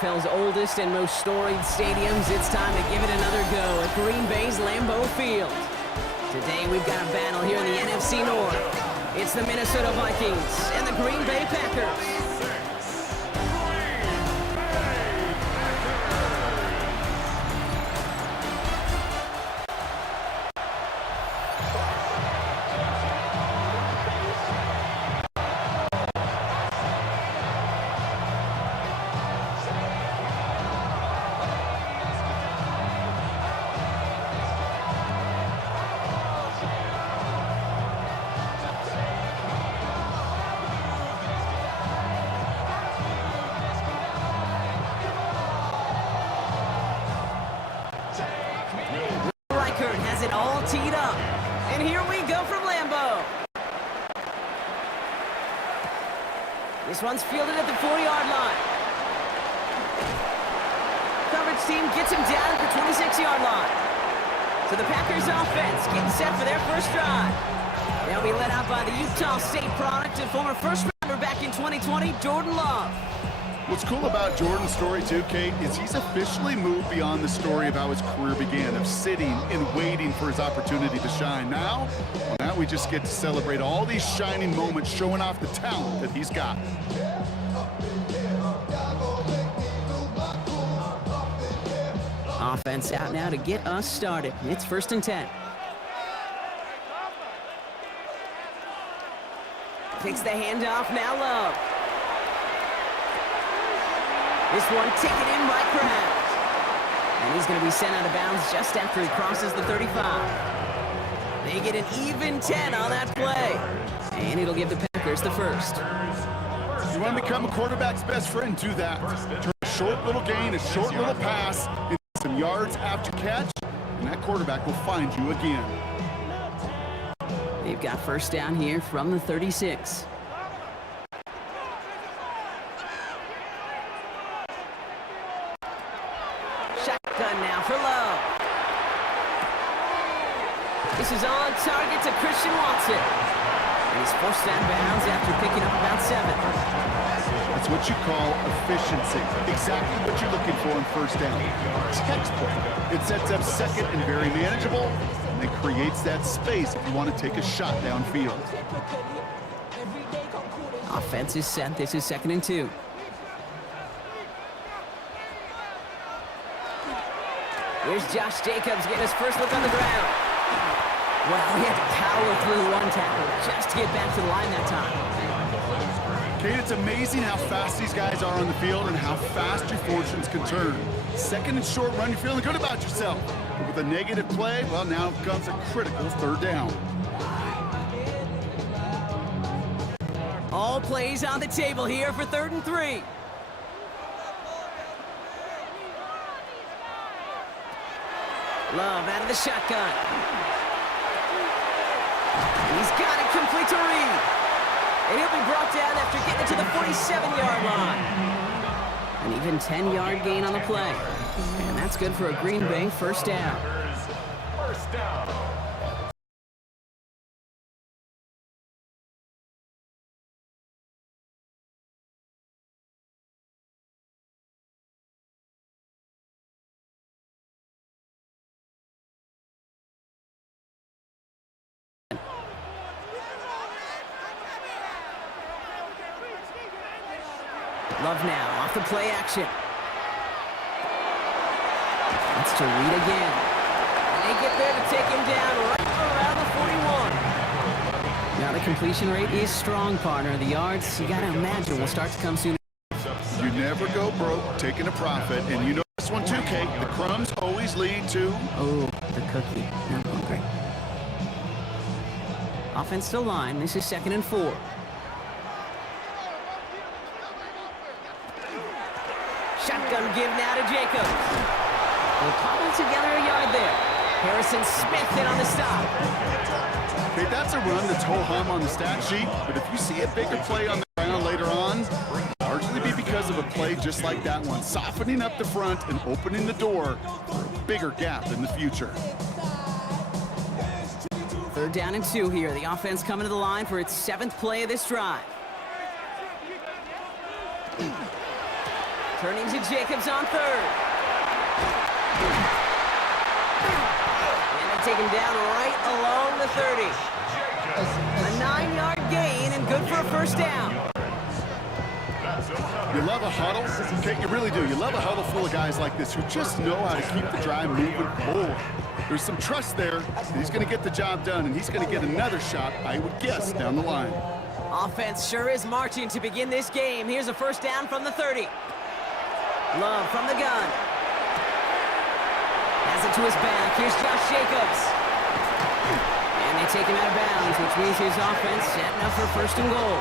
NFL's oldest and most storied stadiums, it's time to give it another go at Green Bay's Lambeau Field. Today we've got a battle here in the NFC North. It's the Minnesota Vikings and the Green Bay Packers. Has it all teed up. And here we go from Lambeau. This one's fielded at the 40-yard line. Coverage team gets him down at the 26-yard line. So the Packers offense getting set for their first drive. They'll be led out by the Utah State product and former first-rounder back in 2020, Jordan Love. What's cool about Jordan's story, too, Kate, is he's officially moved beyond the story of how his career began, of sitting and waiting for his opportunity to shine. Now we just get to celebrate all these shining moments, showing off the talent that he's got. Offense out now to get us started. It's 1st and 10. Takes the handoff, now Love. This one taken in by Krabs. And he's going to be sent out of bounds just after he crosses the 35. They get an even 10 on that play. And it'll give the Packers the first. You want to become a quarterback's best friend, do that. Turn a short little gain, a short little pass, into some yards after catch, and that quarterback will find you again. They've got first down here from the 36. Now for Love. This is on target to Christian Watson. And he's forced out of bounds after picking up about 7. That's what you call efficiency. Exactly what you're looking for in first down. Textbook. It sets up second and very manageable, and it creates that space if you want to take a shot downfield. Offense is set. This is 2nd and 2. Here's Josh Jacobs getting his first look on the ground. Well, he had to power through one tackle just to get back to the line that time. Kate, it's amazing how fast these guys are on the field and how fast your fortunes can turn. 2nd and short run, you're feeling good about yourself. But with a negative play, well, now comes a critical 3rd down. All plays on the table here for 3rd and 3. Love out of the shotgun. And he's got it complete to Reed. And he'll be brought down after getting to the 47-yard line. An even 10-yard gain on the play. And that's good for a Green Bay first down. Love now, off the play action. That's to Reed again. And they get there to take him down right around the 41. Now the completion rate is strong, partner. The yards, you got to imagine, will start to come soon. You never go broke taking a profit, and you know this one too, Kate. The crumbs always lead to... Oh, the cookie. I'm hungry. Offense to line. This is 2nd and 4. Shotgun give now to Jacobs. They'll cobble together a yard there. Harrison Smith in on the stop. Okay, that's a run that's ho-hum on the stat sheet, but if you see a bigger play on the ground later on, largely be because of a play just like that one, softening up the front and opening the door for a bigger gap in the future. 3rd down and 2 here. The offense coming to the line for its 7th play of this drive. Turning to Jacobs on third. And they take him down right along the 30. A 9-yard gain and good for a first down. You love a huddle, okay, you really do. You love a huddle full of guys like this who just know how to keep the drive moving forward. There's some trust there. He's going to get the job done, and he's going to get another shot, I would guess, down the line. Offense sure is marching to begin this game. Here's a first down from the 30. Love from the gun. Has it to his back. Here's Josh Jacobs. And they take him out of bounds, which means his offense setting up for first and goal.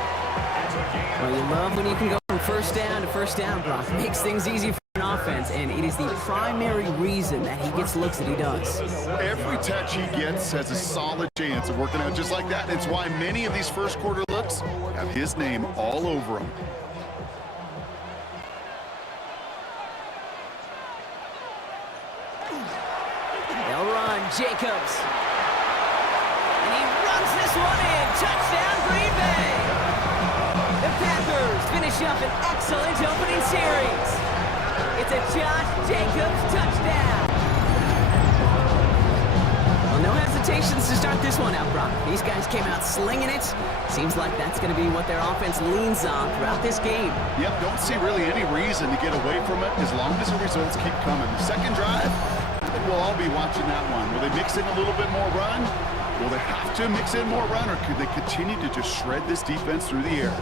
Well, you love when you can go from first down to first down, Brock. It makes things easy for an offense, and it is the primary reason that he gets looks that he does. Every touch he gets has a solid chance of working out just like that. It's why many of these first quarter looks have his name all over them. They'll run, Jacobs. And he runs this one in. Touchdown, Green Bay. The Packers finish up an excellent opening series. It's a Josh Jacobs touchdown. Well, no hesitations to start this one out, Brock. These guys came out slinging it. Seems like that's going to be what their offense leans on throughout this game. Yep, don't see really any reason to get away from it as long as the results keep coming. The second drive, I think we'll all be watching that one. Will they mix in a little bit more run? Will they have to mix in more run, or could they continue to just shred this defense through the air?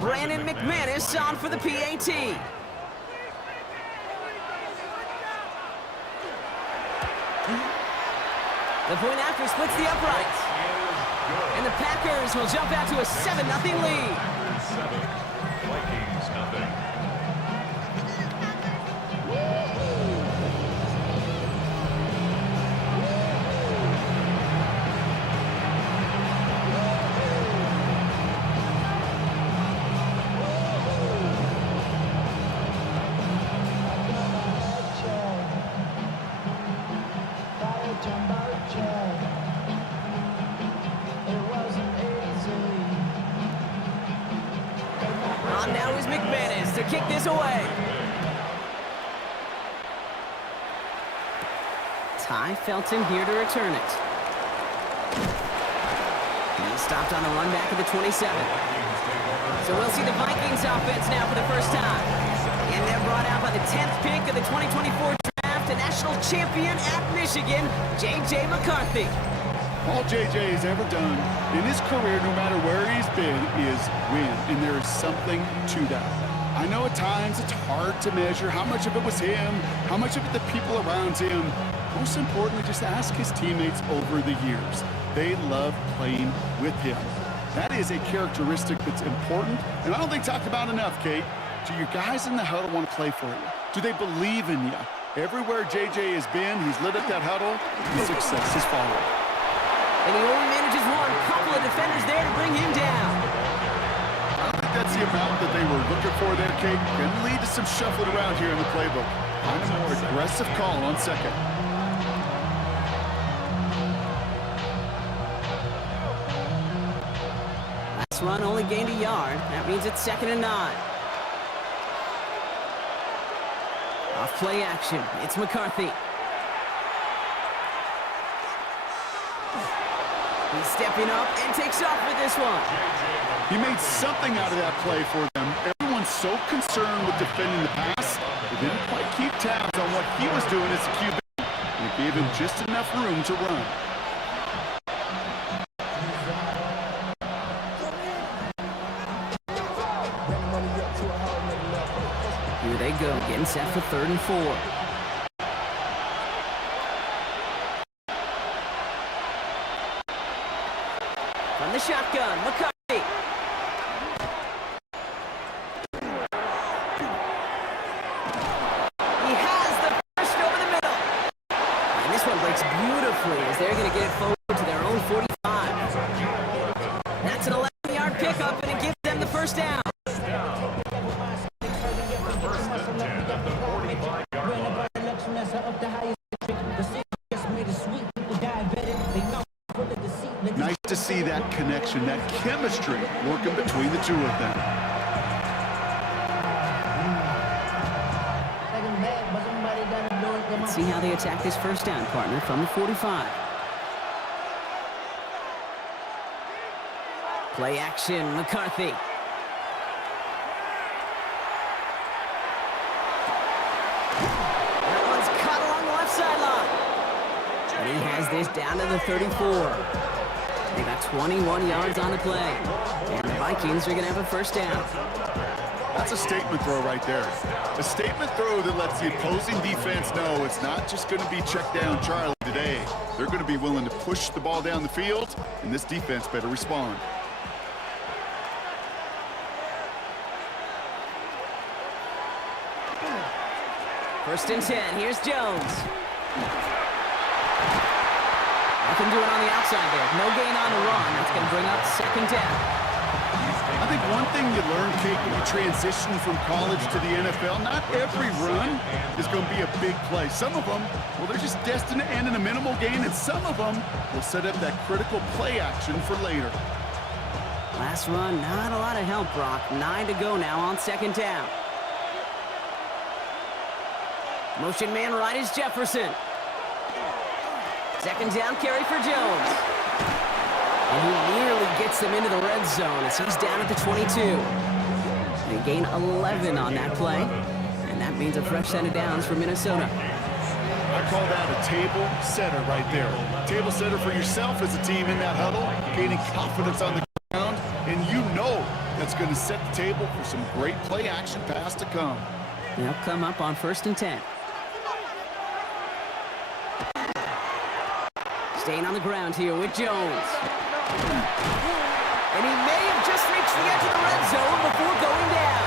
Brandon McManus on for the PAT. The point after splits the uprights. And the Packers will jump out to a 7-0 lead. Vikings nothing. On now is McManus to kick this away. Ty Felton here to return it. He's stopped on the run back at the 27. So we'll see the Vikings offense now for the first time. And they're brought out by the 10th pick of the 2024 draft, a national champion at Michigan, J.J. McCarthy. All J.J. has ever done in his career, no matter where he's been, is win. And there is something to that. I know at times it's hard to measure how much of it was him, how much of it the people around him. Most importantly, just ask his teammates over the years. They love playing with him. That is a characteristic that's important, and I don't think talked about enough, Kate. Do your guys in the huddle want to play for you? Do they believe in you? Everywhere J.J. has been, he's lit up that huddle, and success has followed. And he only manages one. Couple of defenders there to bring him down. I don't think that's the amount that they were looking for there, Kate. Can lead to some shuffling around here in the playbook. Find a more aggressive call on second. Last run only gained a yard. That means it's 2nd and 9. Off play action. It's McCarthy. He's stepping up and takes off with this one. He made something out of that play for them. Everyone's so concerned with defending the pass, they didn't quite keep tabs on what he was doing as a QB. And it gave him just enough room to run. Here they go, getting set for 3rd and 4. From the shotgun, McCarthy. He has the first over the middle. And this one breaks beautifully as they're going to get it forward to their own 45. That's an 11-yard pickup, and it gives them the first down. Nice to see that connection, that chemistry working between the two of them. Let's see how they attack this first down, partner, from the 45. Play action, McCarthy. That one's cut along the left sideline. And he has this down to the 34. They got 21 yards on the play. And the Vikings are going to have a first down. That's a statement throw right there. A statement throw that lets the opposing defense know it's not just going to be check down Charlie today. They're going to be willing to push the ball down the field, and this defense better respond. First and 10. Here's Jones. Nothing doing on the outside there. No gain on the run. That's going to bring up second down. I think one thing you learn, Kate, when you transition from college to the NFL, not every run is going to be a big play. Some of them, well, they're just destined to end in a minimal gain, and some of them will set up that critical play action for later. Last run, not a lot of help, Brock. 9 to go now on second down. Motion man right is Jefferson. Second down carry for Jones. And he nearly gets them into the red zone as he's down at the 22. They gain 11 on that play. And that means a fresh set of downs for Minnesota. I call that a table setter right there. Table setter for yourself as a team in that huddle, gaining confidence on the ground, and you know that's going to set the table for some great play action pass to come. They'll come up on first and 10. Staying on the ground here with Jones. And he may have just reached the edge of the red zone before going down.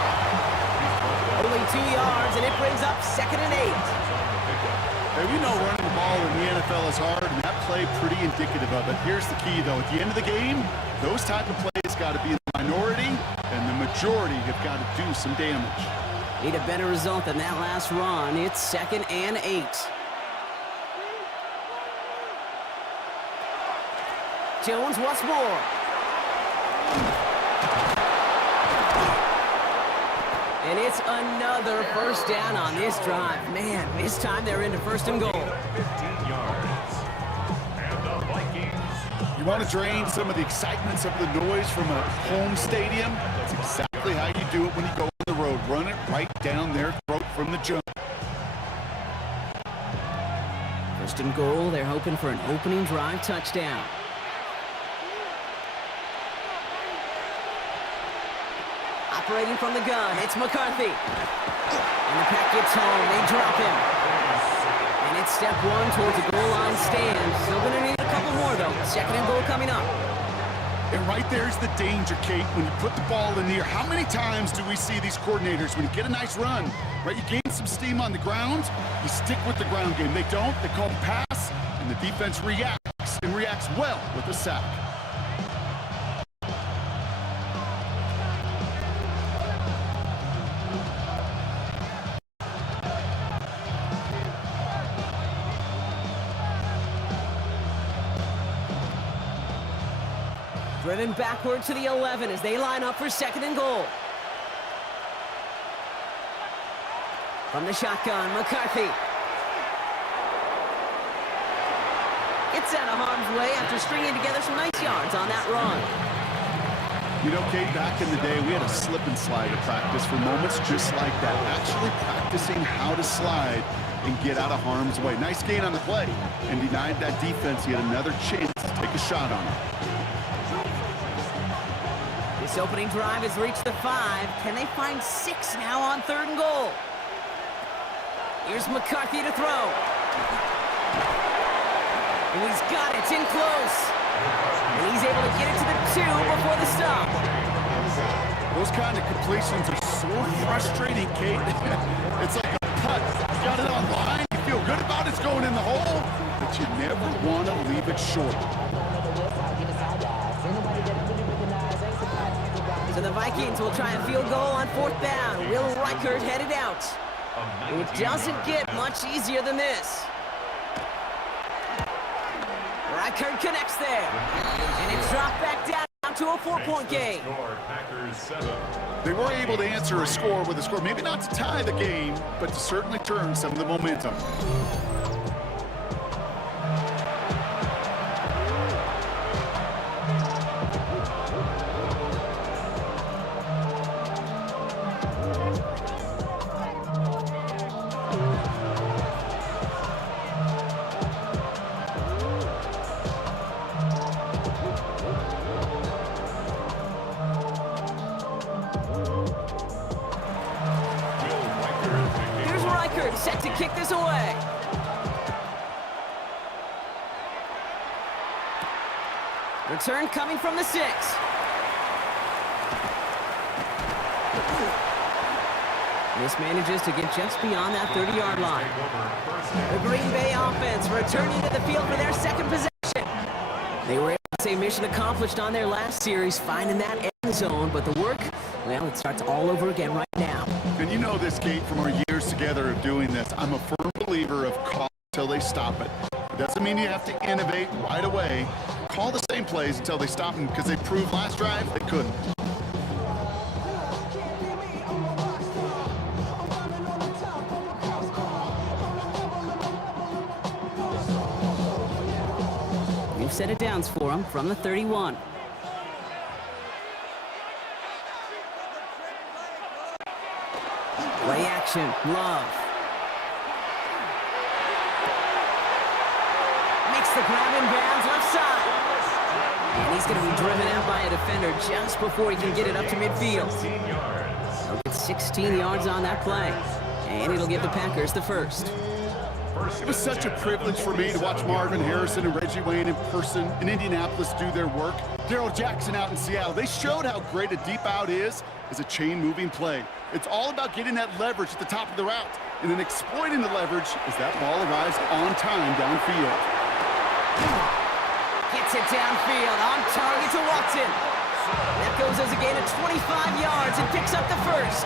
Only 2 yards, and it brings up second and 8. Hey, we know running the ball in the NFL is hard, and that play pretty indicative of it. Here's the key, though. At the end of the game, those type of plays got to be in the minority, and the majority have got to do some damage. Need a better result than that last run. It's second and 8. Jones once more. And it's another first down on this drive. Man, this time they're into first and goal. 15 yards. And the Vikings. You want to drain some of the excitements of the noise from a home stadium? That's exactly how you do it when you go on the road. Run it right down their throat from the jump. First and goal, they're hoping for an opening drive touchdown. Operating from the gun, it's McCarthy. And the pack gets home, they drop him. And it's step one towards the goal line stand. Still gonna need a couple more though. Second and goal coming up. And right there's the danger, Kate, when you put the ball in the air. How many times do we see these coordinators, when you get a nice run, right, you gain some steam on the ground, you stick with the ground game. They don't, they call the pass, and the defense reacts, and reacts well with the sack. Driven backward to the 11 as they line up for second and goal. From the shotgun, McCarthy. Gets out of harm's way after stringing together some nice yards on that run. You know, Kate, back in the day, we had a slip and slide at practice for moments just like that. Actually practicing how to slide and get out of harm's way. Nice gain on the play, and denied that defense yet another chance to take a shot on it. This opening drive has reached the 5. Can they find 6 now on third and goal? Here's McCarthy to throw. And he's got it. It's in close. And he's able to get it to the 2 before the stop. Those kind of completions are so frustrating, Kate. It's like a putt. You got it on line. You feel good about it's going in the hole, but you never want to leave it short. So the Vikings will try a field goal on fourth down. Will Reichert headed out. It doesn't get much easier than this. Reichert connects there. And it's dropped back down to a 4-point game. Score, Packers 7. They were able to answer a score with a score, maybe not to tie the game, but to certainly turn some of the momentum. Set to kick this away. Return coming from the 6. This manages to get just beyond that 30-yard line. The Green Bay offense returning to the field for their second possession. They were able to say mission accomplished on their last series, finding that end zone, but the work, well, it starts all over again right now. And you know this, Kate, from our years together of doing this. I'm a firm believer of call until they stop it. It doesn't mean you have to innovate right away. Call the same plays until they stop them, because they proved last drive they couldn't. New set of downs for them from the 31. Play action, Love. Makes the grab in bounds left side. And he's going to be driven out by a defender just before he can get it up to midfield. They'll get 16 yards on that play. And it'll give the Packers the first. It was such a privilege for me to watch Marvin Harrison and Reggie Wayne in person in Indianapolis do their work. Darryl Jackson out in Seattle. They showed how great a deep out is as a chain-moving play. It's all about getting that leverage at the top of the route and then exploiting the leverage as that ball arrives on time downfield. Gets it downfield, on target to Watson. That goes as a gain of 25 yards and picks up the first.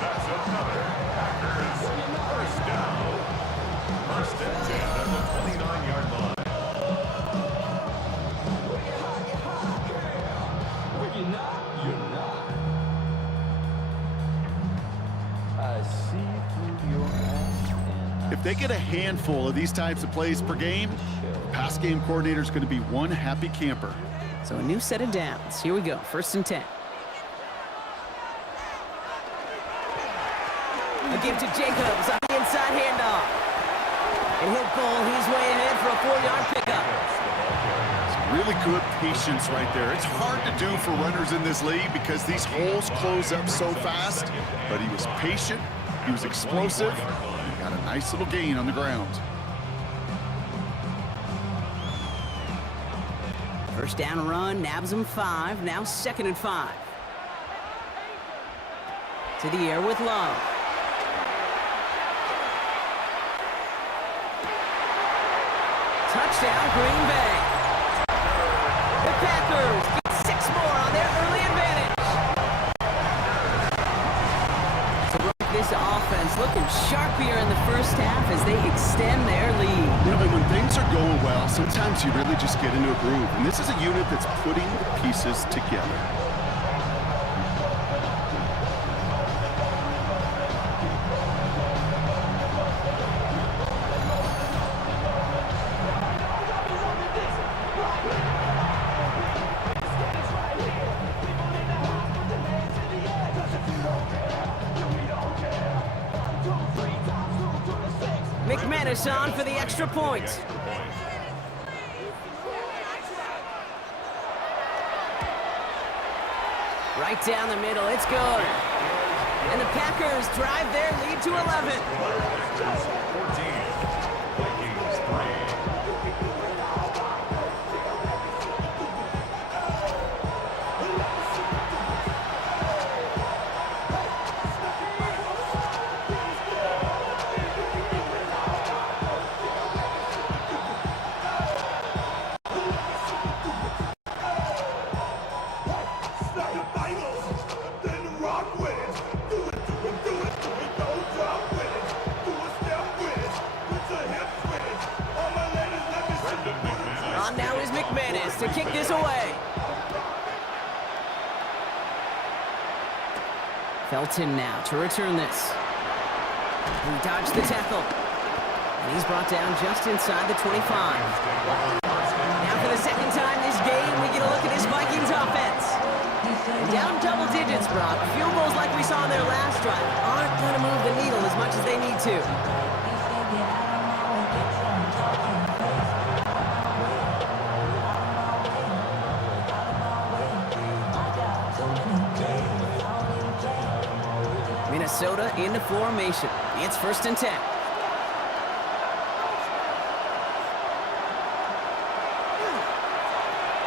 That's another Packers first down. First and 10 at the 29-yard line. If they get a handful of these types of plays per game, the pass game coordinator is going to be one happy camper. So a new set of downs. Here we go, 1st and 10. A give to Jacobs on the inside handoff. And he'll pull, he's way ahead for a 4-yard pickup. Really good patience right there. It's hard to do for runners in this league because these holes close up so fast, but he was patient, he was explosive, he got a nice little gain on the ground. First down run, nabs him 5, now 2nd and 5. To the air with Love. Touchdown, Green Bay. The Packers get 6 more on their early advantage. To break this offense looking sharp here in the first half as they extend their lead. You know, and when things are going well, sometimes you really just get into a groove. And this is a unit that's putting the pieces together. McManus on for the extra point. Right down the middle, it's good. And the Packers drive their lead to 11. 14. Vikings 3. this away. Felton now to return this. He dodged the tackle. And he's brought down just inside the 25. Now for the second time this game, we get a look at this Vikings offense. And down double digits, Brock. Field goals like we saw in their last drive aren't going to move the needle as much as they need to. Minnesota into formation. It's 1st and 10.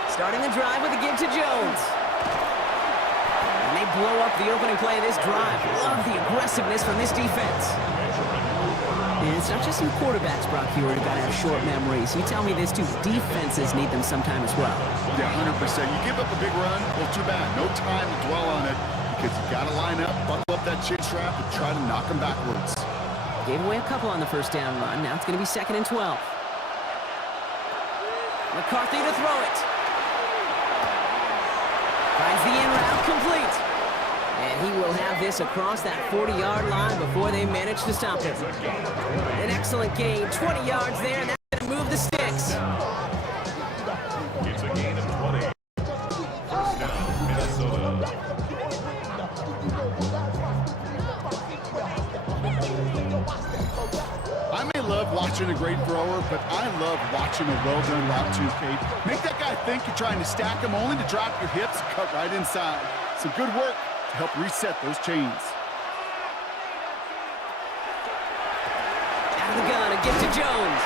Starting the drive with a give to Jones. And they blow up the opening play of this drive. Love the aggressiveness from this defense. And it's not just some quarterbacks, Brock, here who got to have short memories. You tell me this too. Defenses need them sometime as well. Yeah, 100%. You give up a big run, well, too bad. No time to dwell on it because you got to line up, buckle up that chin strap, and try to knock them backwards. Gave away a couple on the first down run. Now it's going to be 2nd and 12. McCarthy to throw it. Finds the in route complete. And he will have this across that 40-yard line before they manage to stop him. An excellent gain, 20 yards there, and that's going to move the sticks. It's a gain of 20. First down, Minnesota. I may love watching a great thrower, but I love watching a well-done route too, Kate. Make that guy think you're trying to stack him only to drop your hips and cut right inside. Some good work to help reset those chains. Out of the gun, a gift to Jones.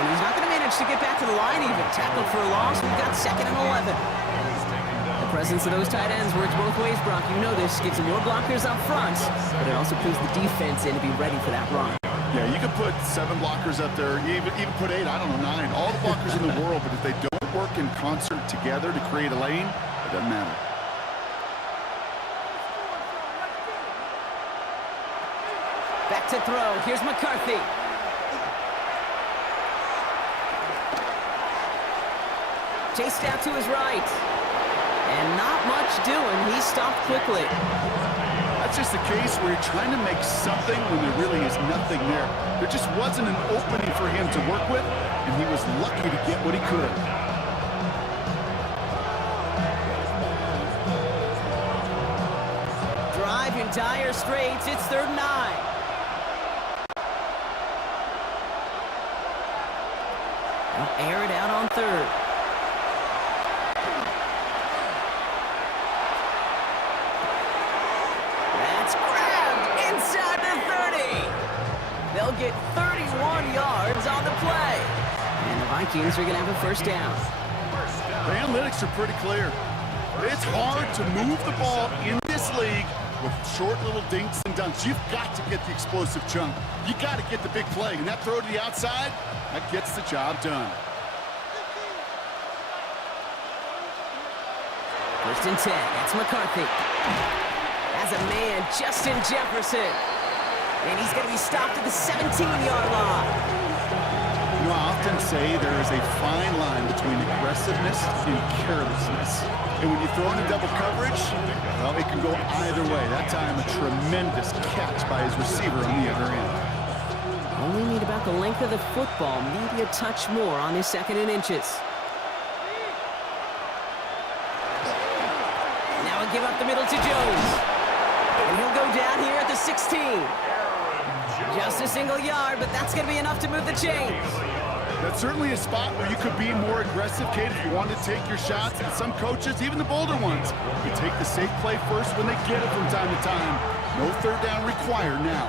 And he's not going to manage to get back to the line even. Tackled for a loss. We've got 2nd and 11. The presence of those tight ends works both ways, Brock. You know this. Gives them more blockers up front, but it also puts the defense in to be ready for that run. Yeah, you could put 7 blockers up there, even put 8, I don't know, 9. All the blockers in the world, but if they don't work in concert together to create a lane, it doesn't matter. Back to throw. Here's McCarthy. Chased out to his right. And not much doing. He stopped quickly. That's just a case where you're trying to make something when there really is nothing there. There just wasn't an opening for him to work with, and he was lucky to get what he could. Drive in dire straits. It's 3rd and 9. They'll air it out on 3rd. They'll get 31 yards on the play. And the Vikings are going to have a 1st down. The analytics are pretty clear. It's hard to move the ball in this league with short little dinks and dunks. You've got to get the explosive chunk. You got to get the big play. And that throw to the outside, that gets the job done. 1st and 10. That's McCarthy. As a man, Justin Jefferson. And he's going to be stopped at the 17-yard line. You know, I often say there is a fine line between aggressiveness and carelessness. And when you throw in a double coverage, well, it can go either way. That time, a tremendous catch by his receiver on the other end. Only need about the length of the football, maybe a touch more on his 2nd and inches. Now a give up the middle to Jones. And he'll go down here at the 16. Just a single yard, but that's going to be enough to move the chains. That's certainly a spot where you could be more aggressive, Kate, if you want to take your shots. And some coaches, even the bolder ones, you take the safe play first when they get it from time to time. No 3rd down required now.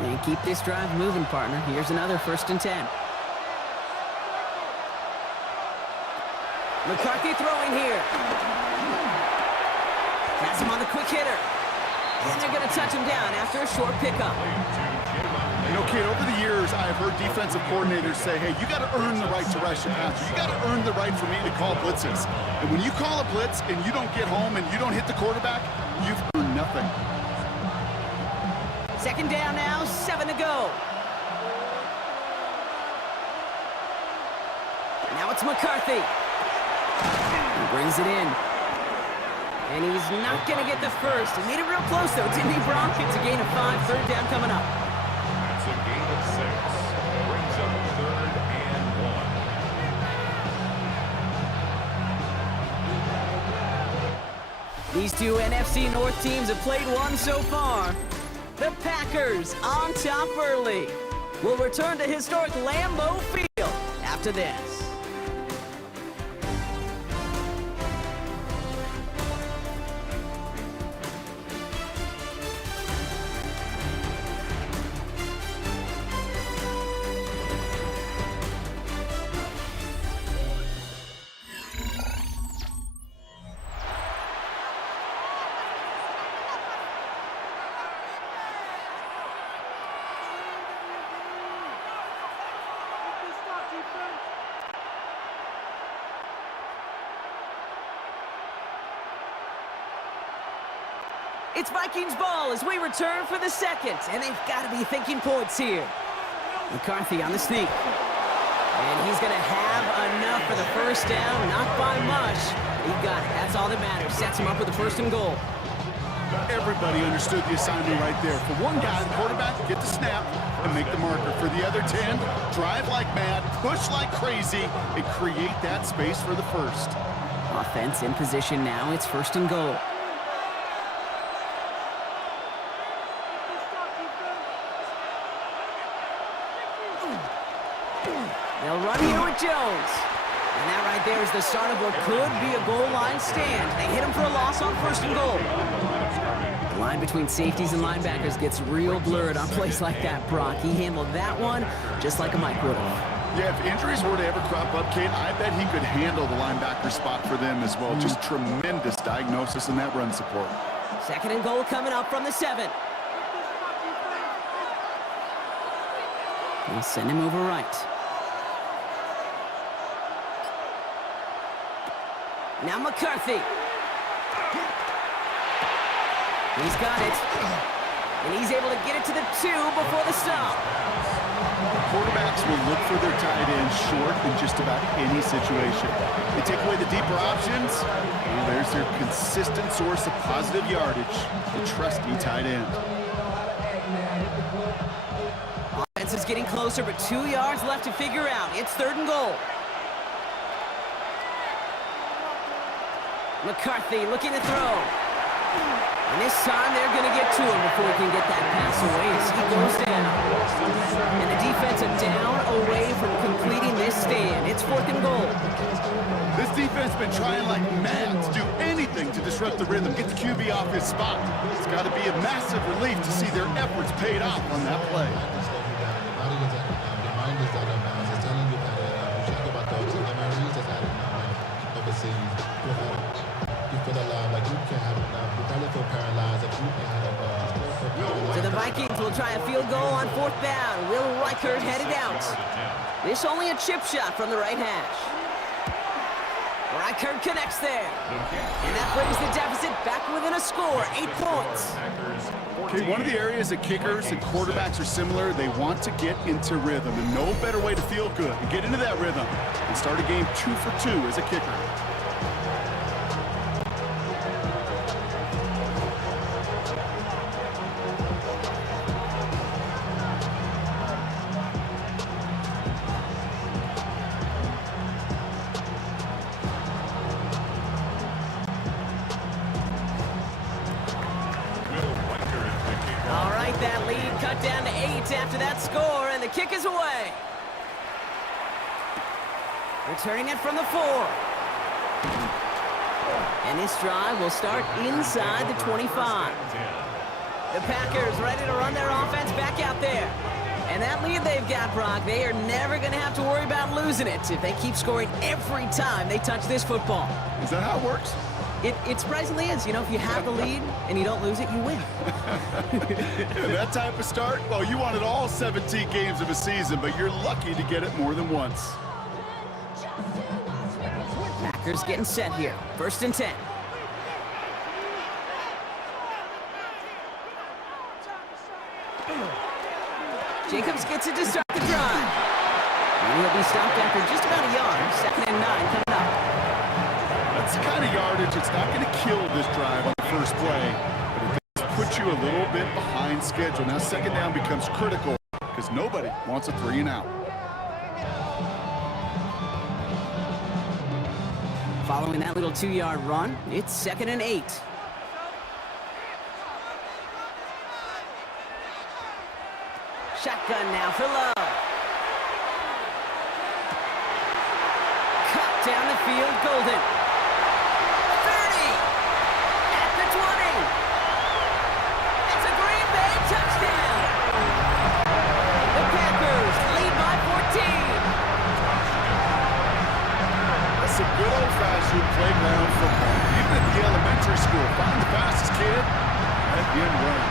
And keep this drive moving, partner. Here's another 1st and 10. McCarthy throwing here. Has him on the quick hitter. And they're going to touch him down after a short pickup. You know, Kate, over the years, I've heard defensive coordinators say, hey, you got to earn the right to rush your passer. You got to earn the right for me to call blitzes. And when you call a blitz and you don't get home and you don't hit the quarterback, you've earned nothing. 2nd down now, 7 to go. Now it's McCarthy. He brings it in. And he's not going to get the first. He made it real close, though, didn't he, Brock? It's a gain of 5, third down coming up. That's a gain of 6. Brings up 3rd and 1. These two NFC North teams have played one so far. The Packers on top early. We'll return to historic Lambeau Field after this. It's Vikings ball as we return for the second, and they've got to be thinking points here. McCarthy on the sneak. And he's going to have enough for the first down, not by much. He got it. That's all that matters. Sets him up with a 1st and goal. Everybody understood the assignment right there. For one guy, the quarterback, get the snap and make the marker. For the other 10, drive like mad, push like crazy, and create that space for the first. Offense in position now. It's 1st and goal. They'll run here with Jones. And that right there is the start of what could be a goal line stand. They hit him for a loss on 1st and goal. The line between safeties and linebackers gets real blurred on plays like that, Brock. He handled that one just like a Mike would have. Yeah, if injuries were to ever crop up, Kate, I bet he could handle the linebacker spot for them as well. Just tremendous diagnosis in that run support. 2nd and goal coming up from the 7. They'll send him over right. Now McCarthy. He's got it. And he's able to get it to the 2 before the stop. Quarterbacks will look for their tight end short in just about any situation. They take away the deeper options, and there's their consistent source of positive yardage, the trusty tight end. Offense is getting closer, but 2 yards left to figure out. It's 3rd and goal. McCarthy looking to throw. And this time they're going to get to him before he can get that pass away as he goes down. And the defense are down away from completing this stand. It's 4th and goal. This defense has been trying like mad to do anything to disrupt the rhythm, get the QB off his spot. It's got to be a massive relief to see their efforts paid off on that play. So the Vikings will try a field goal on 4th down. Will Reichert headed out. This only a chip shot from the right hash. Reichert connects there. And that brings the deficit back within a score, 8 points. Okay, one of the areas that kickers and quarterbacks are similar, they want to get into rhythm. And no better way to feel good and get into that rhythm and start a game 2 for 2 as a kicker. That lead cut down to 8 after that score, and the kick is away. Returning it from the 4. And this drive will start inside the 25. The Packers ready to run their offense back out there. And that lead they've got, Brock, they are never going to have to worry about losing it if they keep scoring every time they touch this football. Is that how it works? It surprisingly is. You know, if you have the lead and you don't lose it, you win. And that type of start, well, you wanted all 17 games of a season, but you're lucky to get it more than once. Packers getting set here. 1st and 10. Jacobs gets it to start the drive. And he'll be stopped after just about a yard. 2nd and 9 coming up. That's the kind of yardage. It's not going to kill this drive on the first play, but it does put you a little bit behind schedule. Now 2nd down becomes critical because nobody wants a 3 and out. Following that little 2-yard run, it's 2nd and 8. Shotgun now for Love. Cut down the field, Golden. 30. At the 20. It's a Green Bay touchdown. The Packers lead by 14. That's a good old-fashioned playground football. Even at the elementary school, find the fastest kid at the end run.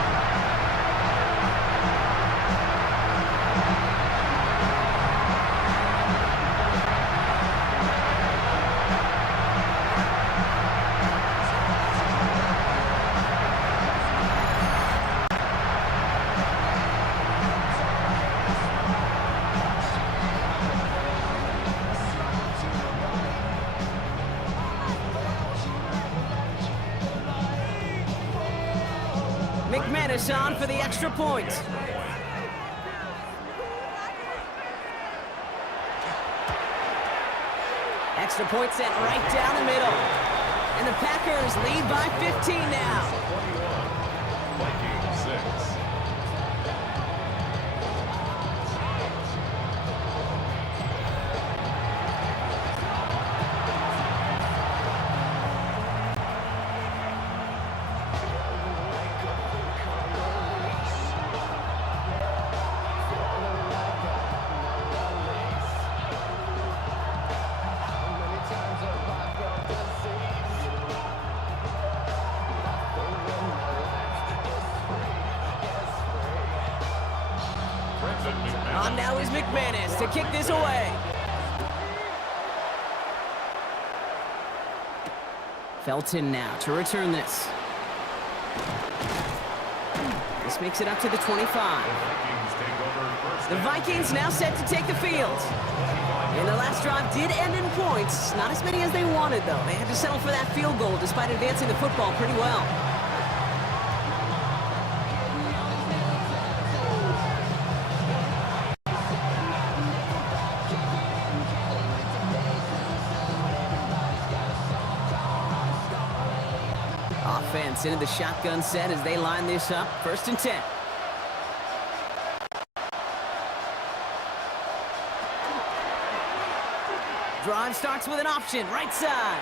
McManus on for the extra point. Extra point sent right down the middle. And the Packers lead by 15 now. 21, Vikings 6. On now is McManus to kick this away. Felton now to return this. This makes it up to the 25. The Vikings now set to take the field. And the last drive did end in points. Not as many as they wanted, though. They had to settle for that field goal despite advancing the football pretty well. Offense into the shotgun set as they line this up. 1st and 10. Drive starts with an option, right side.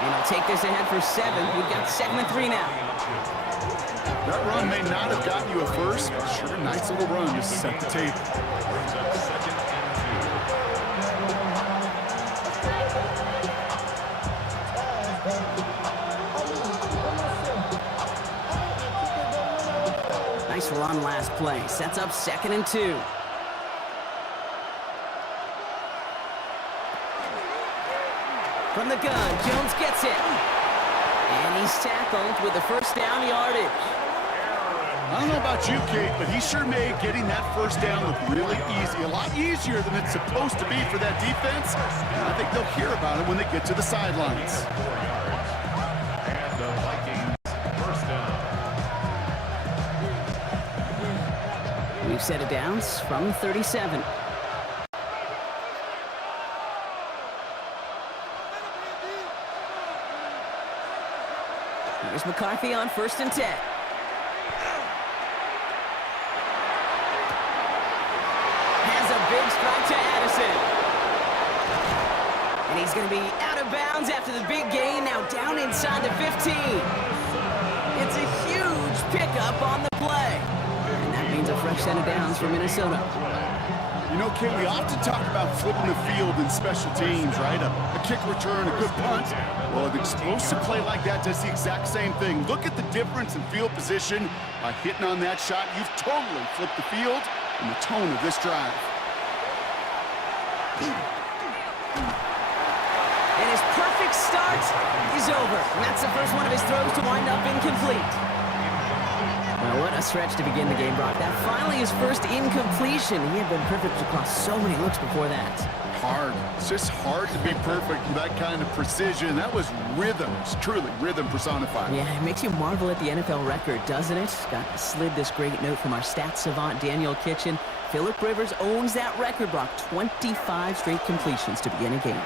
And he'll take this ahead for 7. We've got 2nd and 3 now. That run may not have gotten you a first, but sure, nice little run just to set the table. Brings up 2nd and 2. Nice run last play. Sets up 2nd and 2. From the gun, Jones gets it. And he's tackled with the 1st down yardage. I don't know about you, Kate, but he sure made getting that 1st down look really easy. A lot easier than it's supposed to be for that defense. And I think they'll hear about it when they get to the sidelines. 4 yards. And the Vikings 1st down. We've set it downs from 37. Here's McCarthy on 1st and 10. Has a big strike to Addison. And he's going to be out of bounds after the big gain, now down inside the 15. It's a huge pickup on the play. And that means a fresh set of downs for Minnesota. You know, Kate, we often talk about flipping the field in special teams, right? A kick return, a good punt. Well, an explosive play like that does the exact same thing. Look at the difference in field position. By hitting on that shot, you've totally flipped the field and the tone of this drive. And his perfect start is over. And that's the first one of his throws to wind up incomplete. Well, What a stretch to begin the game, Brock. That finally his first incompletion. He had been perfect across so many looks before that. Hard. It's just hard to be perfect with that kind of precision. That was rhythm. It's truly rhythm personified. Yeah, it makes you marvel at the NFL record, doesn't it? Got slid this great note from our stats savant, Daniel Kitchen. Phillip Rivers owns that record, Brock. 25 straight completions to begin a game.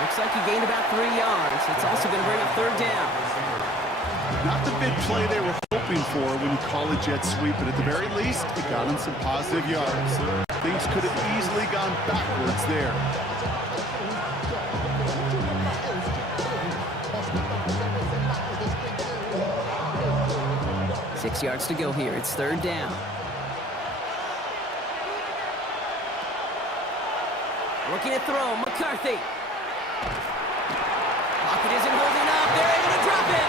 Looks like he gained about 3 yards. It's also going to bring up third down. Not the big play they were hoping for when you call a jet sweep, but at the very least, it got him some positive yards. Things could have easily gone backwards there. Six yards to go here. It's third down. Looking to throw. McCarthy. Pocket isn't holding up. They're able to drop it.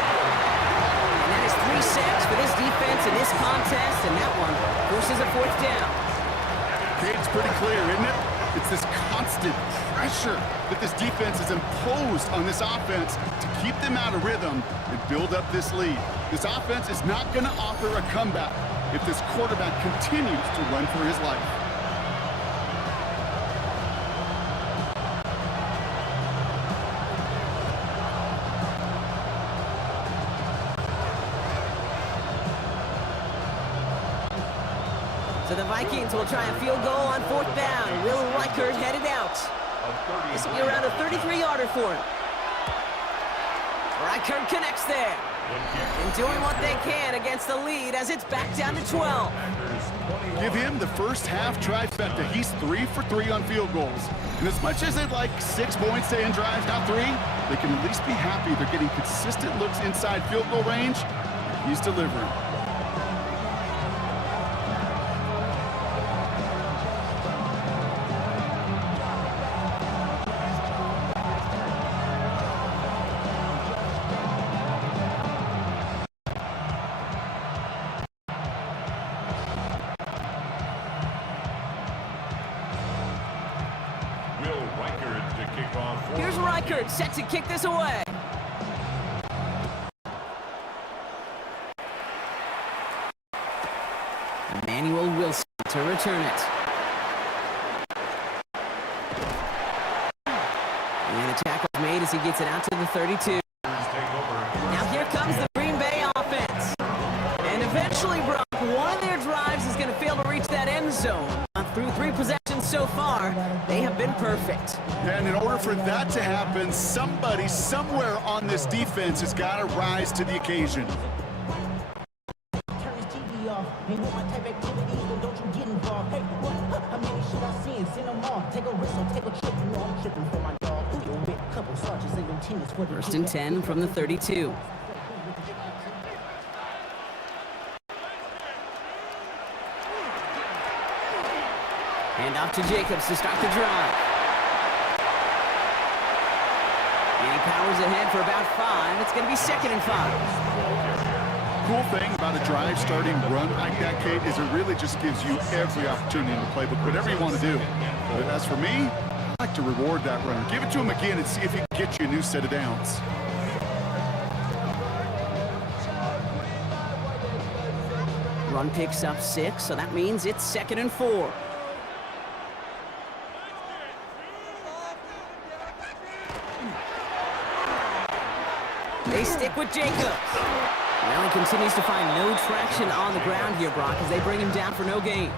And that is 3 sacks for this defense in this contest, and that one forces a fourth down. Okay, it's pretty clear, isn't it? It's this constant pressure that this defense has imposed on this offense to keep them out of rhythm and build up this lead. This offense is not going to offer a comeback if this quarterback continues to run for his life. So the Vikings will try a field goal on fourth down. Will Reichert headed out. This will be around a 33-yarder for him. Reichert connects there. And doing what they can against the lead as it's back down to 12. Give him the first half trifecta. He's 3 for 3 on field goals. And as much as they'd like 6 points to end drives, not 3, they can at least be happy they're getting consistent looks inside field goal range. He's delivering. Here's Reichert set to kick this away. Emmanuel Wilson to return it. And the tackle's made as he gets it out to the 32. Now here comes the Green Bay offense. And eventually, Brock, one of their drives is going to fail to reach that end zone. Through 3 possessions so far, they have been perfect. And in order for that to happen, somebody somewhere on this defense has got to rise to the occasion. Turn this TV off. Ain't want my type activities, so don't you get involved. Hey, what? How many should I see and send them on? Take a risk or take a trip. You know I'm tripping for my dog. Who you with? Couple sergeants and lieutenants for the First and 10 from the 32. Hand off to Jacobs to start the drive. And he powers ahead for about 5. It's going to be 2nd and 5. Cool thing about a drive starting run like that, Kate, is it really just gives you every opportunity in the playbook, whatever you want to do. But as for me, I like to reward that runner. Give it to him again and see if he can get you a new set of downs. Run picks up 6, so that means it's 2nd and 4. They stick with Jacobs. Well, he continues to find no traction on the ground here, Brock, as they bring him down for no gain.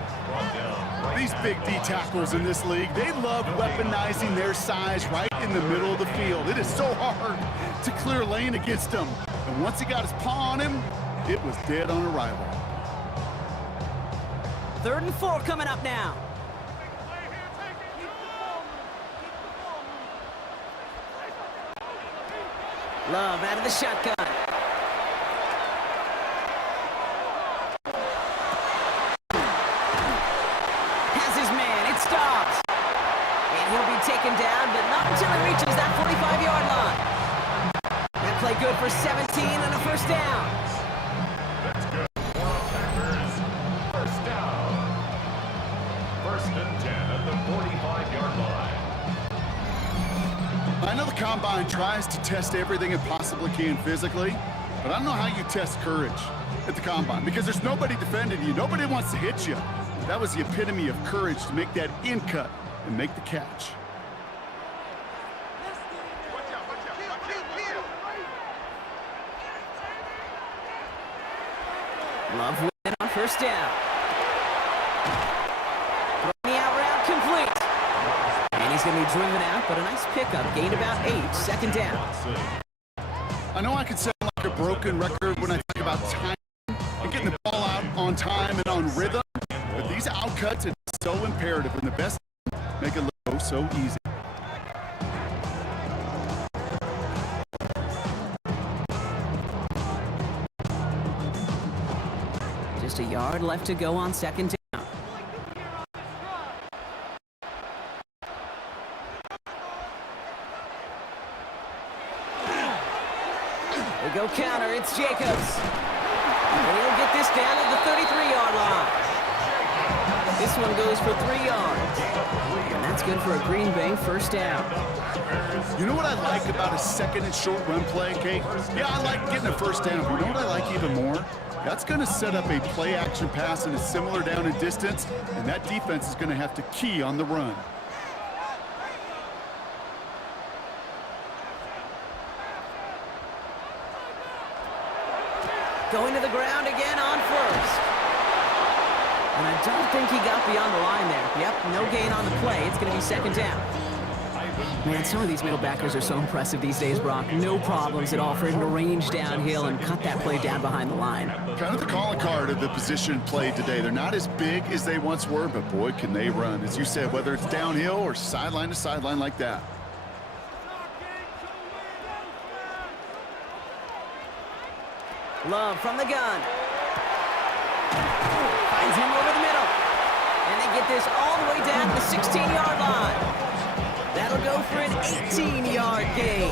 These big D tackles in this league, they love weaponizing their size right in the middle of the field. It is so hard to clear lane against them. And once he got his paw on him, it was dead on arrival. 3rd and 4 coming up now. Love out of the shotgun. Has his man. It's Dobbs. And he'll be taken down, but not until he reaches that 45-yard line. That play good for 17 and a first down. That's good. Packers, first down. 1st and 10 at the 45-yard line. I know the Combine tries to test everything it possibly can physically, But I don't know how you test courage at the combine because there's nobody defending you. Nobody wants to hit you. That was the epitome of courage to make that in cut and make the catch. Love with it on first down. Throwing the out route complete. And he's going to be driven out, but a nice pickup. Gained about 8, second down. I know I can sound like a broken record when I talk about time and getting the ball out on time and on rhythm, but these out cuts are so imperative, and the best make it look so easy. Just a yard left to go on second down. They go counter, it's Jacobs. And he'll get this down at the 33-yard line. This one goes for 3 yards. And that's good for a Green Bay first down. You know what I like about a second and short run play, Kate? Yeah, I like getting a first down, but you know what I like even more? That's going to set up a play-action pass in a similar down and distance, and that defense is going to have to key on the run. Going to the ground again on first. And I don't think he got beyond the line there. Yep, no gain on the play. It's going to be second down. Man, some of these middle backers are so impressive these days, Brock. No problems at all for him to range downhill and cut that play down behind the line. Kind of the calling card of the position played today. They're not as big as they once were, but boy, can they run. As you said, whether it's downhill or sideline to sideline like that. Love from the gun. Finds him over the middle. And they get this all the way down to the 16-yard line. That'll go for an 18-yard gain.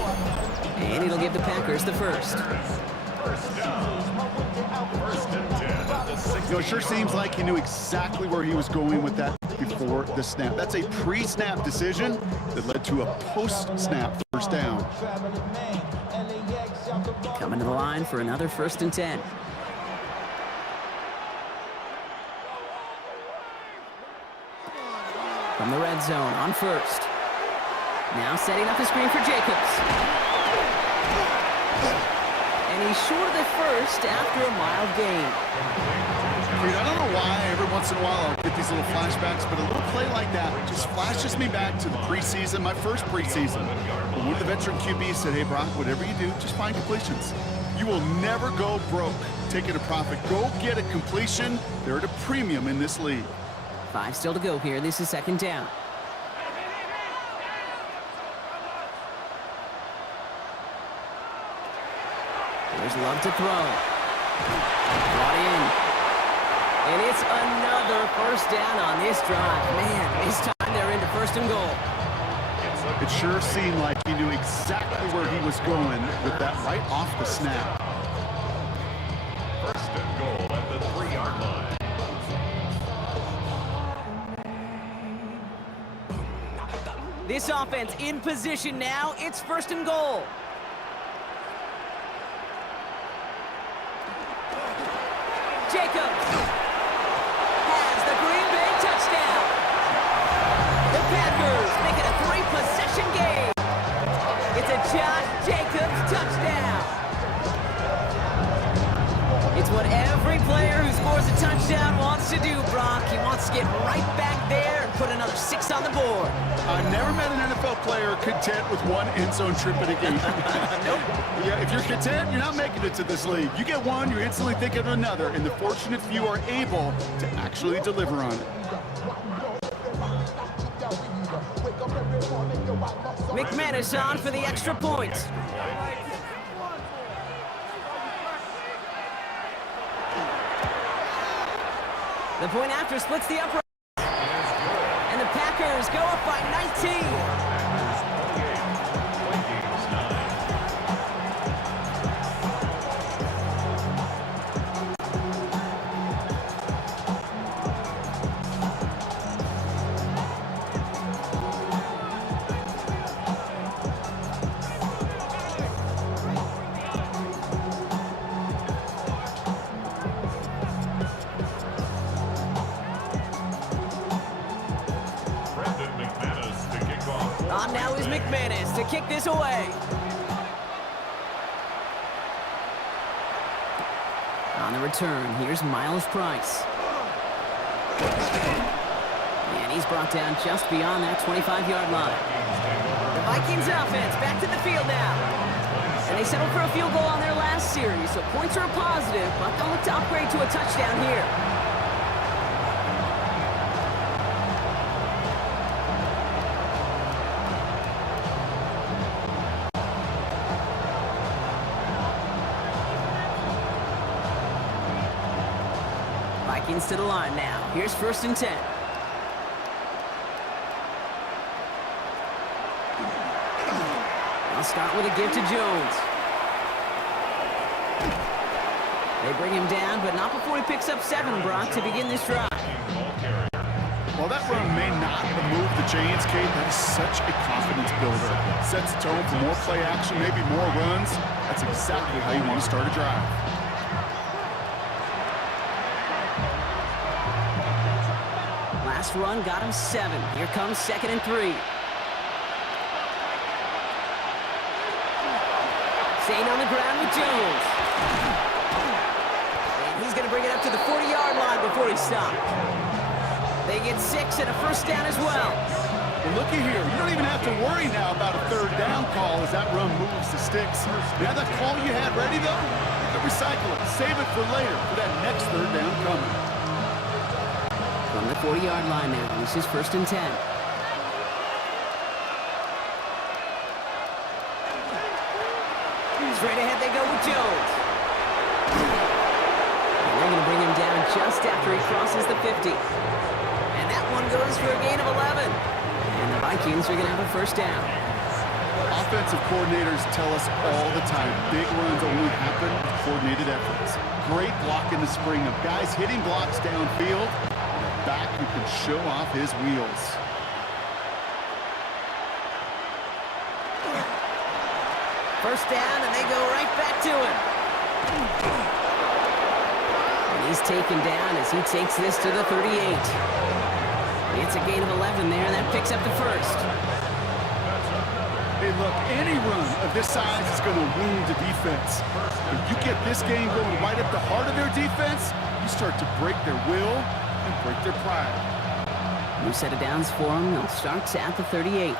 And it'll give the Packers the first. First down. First and 10 at the 6. You know, it sure seems like he knew exactly where he was going with that before the snap. That's a pre-snap decision that led to a post-snap first down. Coming to the line for another first and 10. From the red zone on first. Now setting up the screen for Jacobs. And he's short of the first after a mild gain. Dude, I don't know why every once in a while I'll get these little flashbacks, but a little play like that just flashes me back to the preseason, my first preseason. When one of the veteran QBs said, hey, Brock, whatever you do, just find completions. You will never go broke taking a profit. Go get a completion. They're at a premium in this league. 5 still to go here. This is second down. There's Love to throw. Brought in. And it's another first down on this drive. Man, this time they're into first and goal. It sure seemed like he knew exactly where he was going with that right off the snap. First and goal at the 3-yard line. This offense in position now. It's first and goal. Jacobs has the Green Bay touchdown. The Packers make it a 3-possession game. It's a Josh Jacobs touchdown. It's what every player who scores a touchdown wants to do, Brock. He wants to get right back there and put another 6 on the board. I've never met an NFL player content with one end zone trip in a game. Nope. Yeah, if you're content, you're not making it to this league. You get one, you're instantly thinking of another, and the fortunate few are able to actually deliver on it. McManus on for the extra point. The point after splits the upright. And the Packers go up by 19. Menace to kick this away. On the return, here's Miles Price. And he's brought down just beyond that 25-yard line. The Vikings offense back to the field now. And they settled for a field goal on their last series, so points are a positive, but they'll look to upgrade to a touchdown here. Vikings to the line now. Here's 1st and 10. I'll start with a give to Jones. They bring him down, but not before he picks up 7, Brock, to begin this drive. Well, that run may not have moved the chains, Kate. That is such a confidence builder. Sets the tone for more play action, maybe more runs. That's exactly how you want to start a drive. Last run got him 7. Here comes 2nd and 3. Staying on the ground with Jones. And he's going to bring it up to the 40-yard line before he stopped. They get 6 and a 1st down as well. Well, looky here. You don't even have to worry now about a 3rd down call as that run moves the sticks. Now that call you had ready, though, you can recycle it. Save it for later for that next 3rd down coming. From the 40-yard line now, this is 1st and 10. Straight ahead they go with Jones. And they're going to bring him down just after he crosses the 50. And that one goes for a gain of 11. And the Vikings are going to have a 1st down. Offensive coordinators tell us all the time, big runs only happen with coordinated efforts. Great block in the spring of guys hitting blocks downfield. And a back who can show off his wheels. First down, and they go right back to him. And he's taken down as he takes this to the 38. It's a gain of 11 there, and that picks up the 1st. Hey, look, any run of this size is going to wound the defense. If you get this game going right at the heart of their defense, you start to break their will and break their pride. New set of downs for them. They'll start at the 38.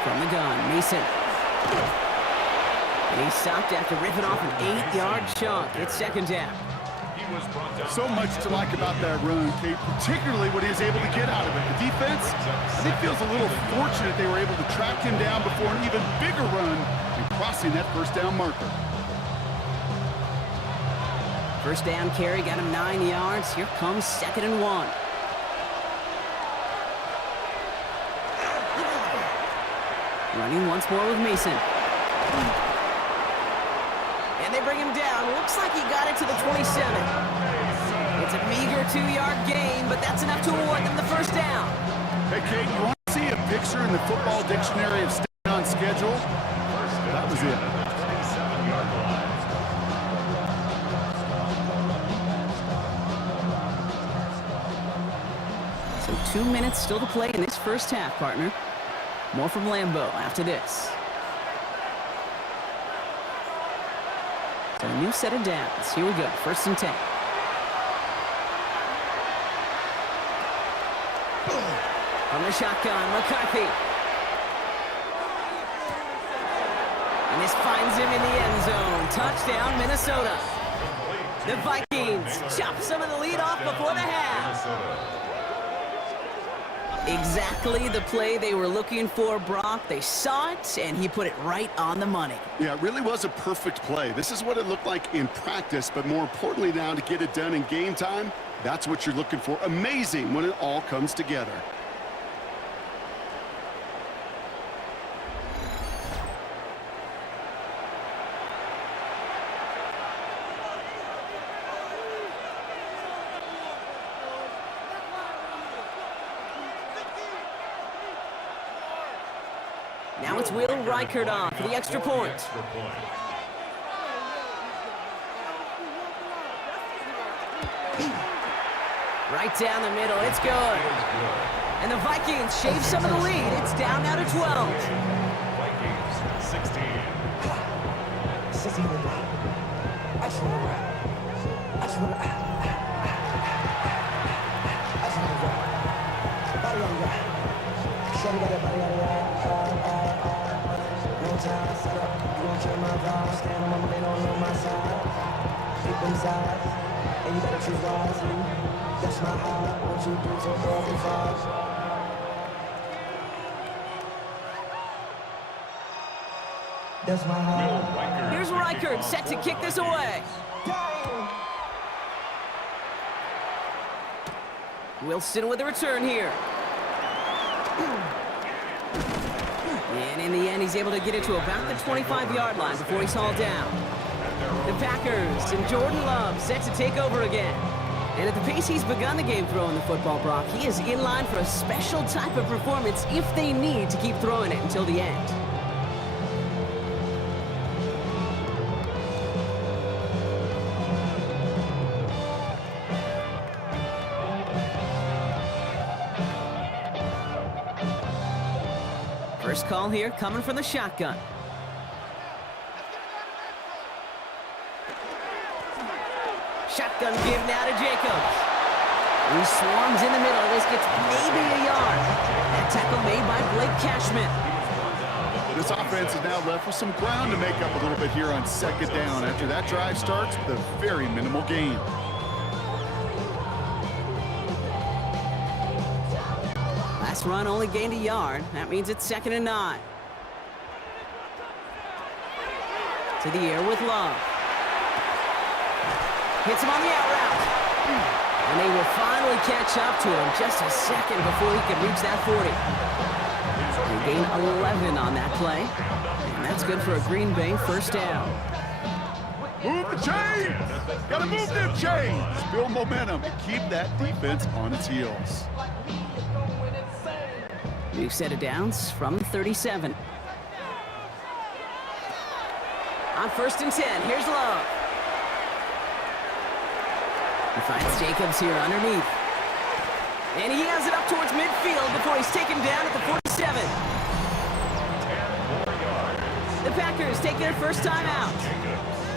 From the gun, Mason. And he's stopped after ripping off an 8-yard chunk. It's 2nd down. So much to like about that run, Kate, particularly what he was able to get out of it. The defense, I think, feels a little fortunate they were able to track him down before an even bigger run and crossing that 1st down marker. 1st down carry got him 9 yards. Here comes 2nd and 1. Running once more with Mason. And they bring him down. Looks like he got it to the 27. It's a meager 2-yard gain, but that's enough to award them the 1st down. Hey, Kate, you want to see a picture in the football dictionary of staying on schedule? That was it. So 2 minutes still to play in this 1st half, partner. More from Lambeau after this. So a new set of downs. Here we go. 1st and 10. From the shotgun, McCarthy. And this finds him in the end zone. Touchdown, Minnesota. The Vikings chop some of the lead off before the half. Exactly the play they were looking for, Brock. They saw it, and he put it right on the money. Yeah, it really was a perfect play. This is what it looked like in practice, but more importantly now to get it done in game time, that's what you're looking for. Amazing when it all comes together. Now it's Will Reichert on for the extra point. Right down the middle, it's good. And the Vikings shave some of the lead. It's down now to 12. Vikings 16. And you better choose wisely. That's not how what you do to qualify. That's my heart. Here's Reichert set to kick this away. Wilson with a return here. And in the end, he's able to get it to about the 25-yard line before he's hauled down. The Packers and Jordan Love set to take over again. And at the pace he's begun the game throwing the football, Brock, he is in line for a special type of performance if they need to keep throwing it until the end. First call here coming from the shotgun. Shotgun give now to Jacobs. He swarms in the middle. This gets maybe a yard. That tackle made by Blake Cashman. This offense is now left with some ground to make up a little bit here on second down after that drive starts with a very minimal gain. Last run only gained a yard. That means it's 2nd and 9. To the air with Love. Hits him on the out route. And they will finally catch up to him just a second before he can reach that 40. They gain 11 on that play. And that's good for a Green Bay first down. Move the chains! Gotta move them chains! Build momentum and keep that defense on its heels. New set of downs from 37. On 1st and 10, here's Love. He finds Jacobs here underneath. And he has it up towards midfield before he's taken down at the 47. 10 more yards. The Packers take their first time out.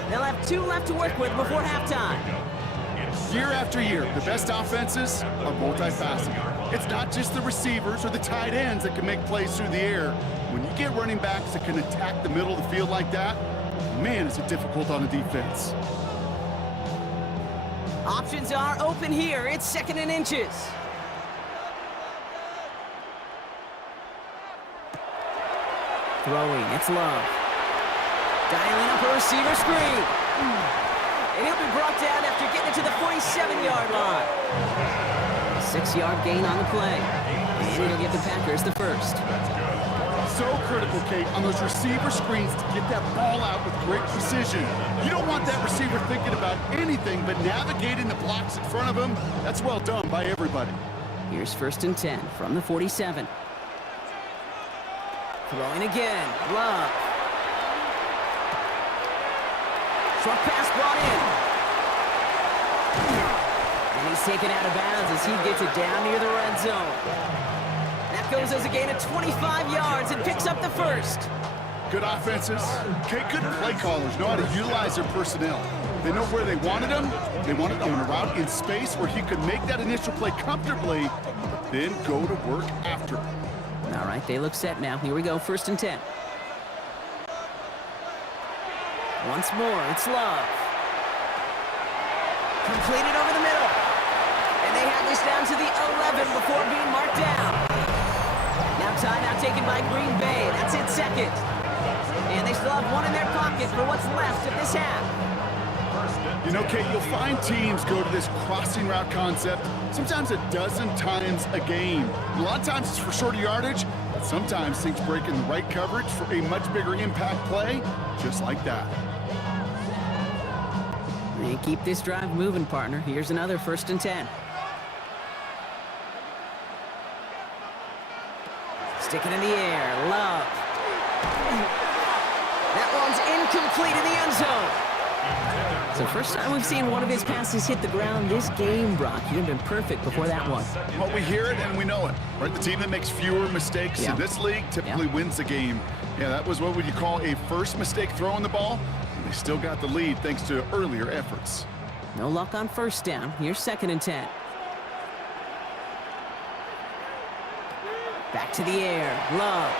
They'll have 2 left to work with before halftime. Year after year, the best offenses are multifaceted. It's not just the receivers or the tight ends that can make plays through the air. When you get running backs that can attack the middle of the field like that, man, is it difficult on a defense. Options are open here. It's 2nd and inches. Throwing, it's Love. Dialing up a receiver screen. And he'll be brought down after getting it to the 47-yard line. 6-yard gain on the play. And he'll give the Packers the first. So critical, Kate, on those receiver screens to get that ball out with great precision. You don't want that receiver thinking about anything but navigating the blocks in front of him. That's well done by everybody. Here's 1st and 10 from the 47. Throwing again, Love. Short pass brought in. And he's taken out of bounds as he gets it down near the red zone. That goes as a gain of 25 yards and picks up the first. Good offenses. Okay, good play callers know how to utilize their personnel. They know where they wanted them. They wanted them on a route in space where he could make that initial play comfortably, but then go to work after. All right, they look set now. Here we go, 1st and 10. Once more, it's Love. Completed over the middle. And they have this down to the 11 before being marked down. Now timeout taken by Green Bay. That's it, 2nd. And they still have 1 in their pocket for what's left of this half. You know, Kate, you'll find teams go to this crossing route concept sometimes a dozen times a game. A lot of times it's for shorter yardage, but sometimes things break in the right coverage for a much bigger impact play, just like that. And keep this drive moving, partner. Here's another 1st and 10. Stick it in the air. Love. That one's incomplete in the end zone. So first time we've seen one of his passes hit the ground this game, Brock. He'd have been perfect before that one. Well, we hear it and we know it, right? The team that makes fewer mistakes in this league typically wins the game. Yeah, that was what would you call a first mistake throwing the ball, and they still got the lead thanks to earlier efforts. No luck on first down. Here's 2nd and 10. Back to the air. Love.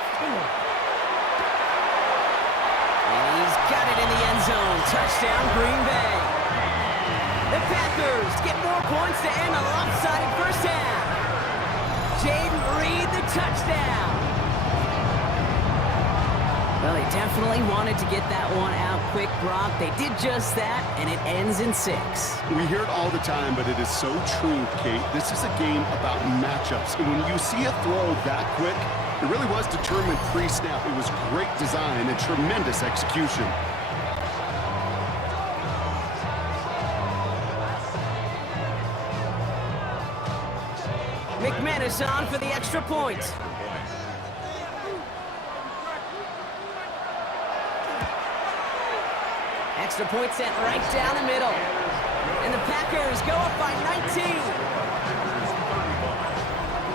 And he's got it in the end zone. Touchdown, Green Bay. The Packers get more points to end a lopsided first half. Jaden Reed, the touchdown. Well, they definitely wanted to get that one out quick, Brock. They did just that, and it ends in 6. We hear it all the time, but it is so true, Kate. This is a game about matchups. And when you see a throw that quick, it really was determined pre-snap. It was great design and tremendous execution. McManus on for the extra point. Extra point sent right down the middle. And the Packers go up by 19.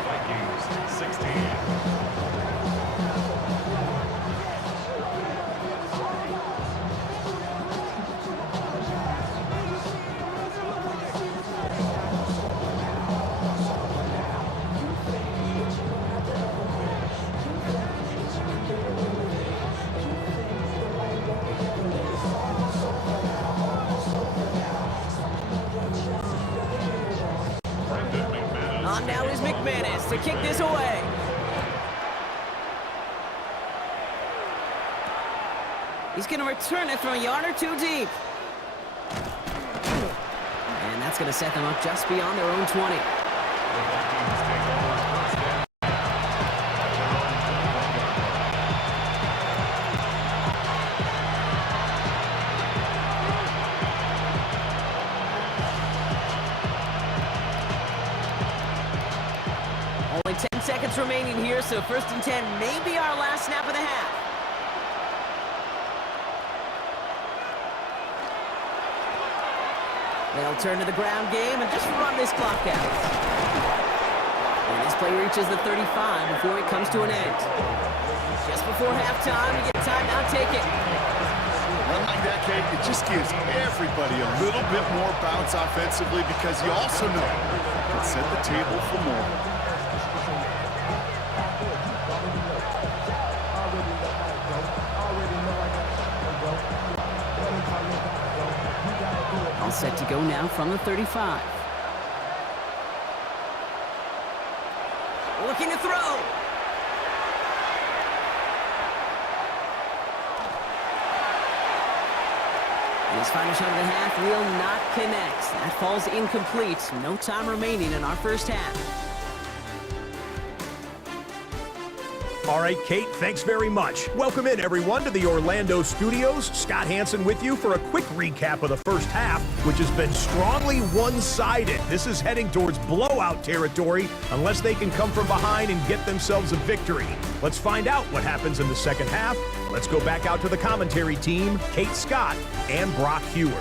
Vikings 16. On now is McManus to kick this away. He's going to return it from a yard or two deep. And that's going to set them up just beyond their own 20. Only 10 seconds remaining here, so 1st and 10 may be our last snap of the half. They'll turn to the ground game and just run this clock out. And this play reaches the 35 before it comes to an end. Just before halftime, you get time now, take it. Run like that, Kate, it just gives everybody a little bit more bounce offensively because you also know it can set the table for more. All set to go now from the 35. Looking to throw. His final shot of the half will not connect. That falls incomplete. No time remaining in our first half. All right, Kate, thanks very much. Welcome in, everyone, to the Orlando studios. Scott Hansen with you for a quick recap of the first half, which has been strongly one-sided. This is heading towards blowout territory unless they can come from behind and get themselves a victory. Let's find out what happens in the second half. Let's go back out to the commentary team, Kate Scott and Brock Hewer.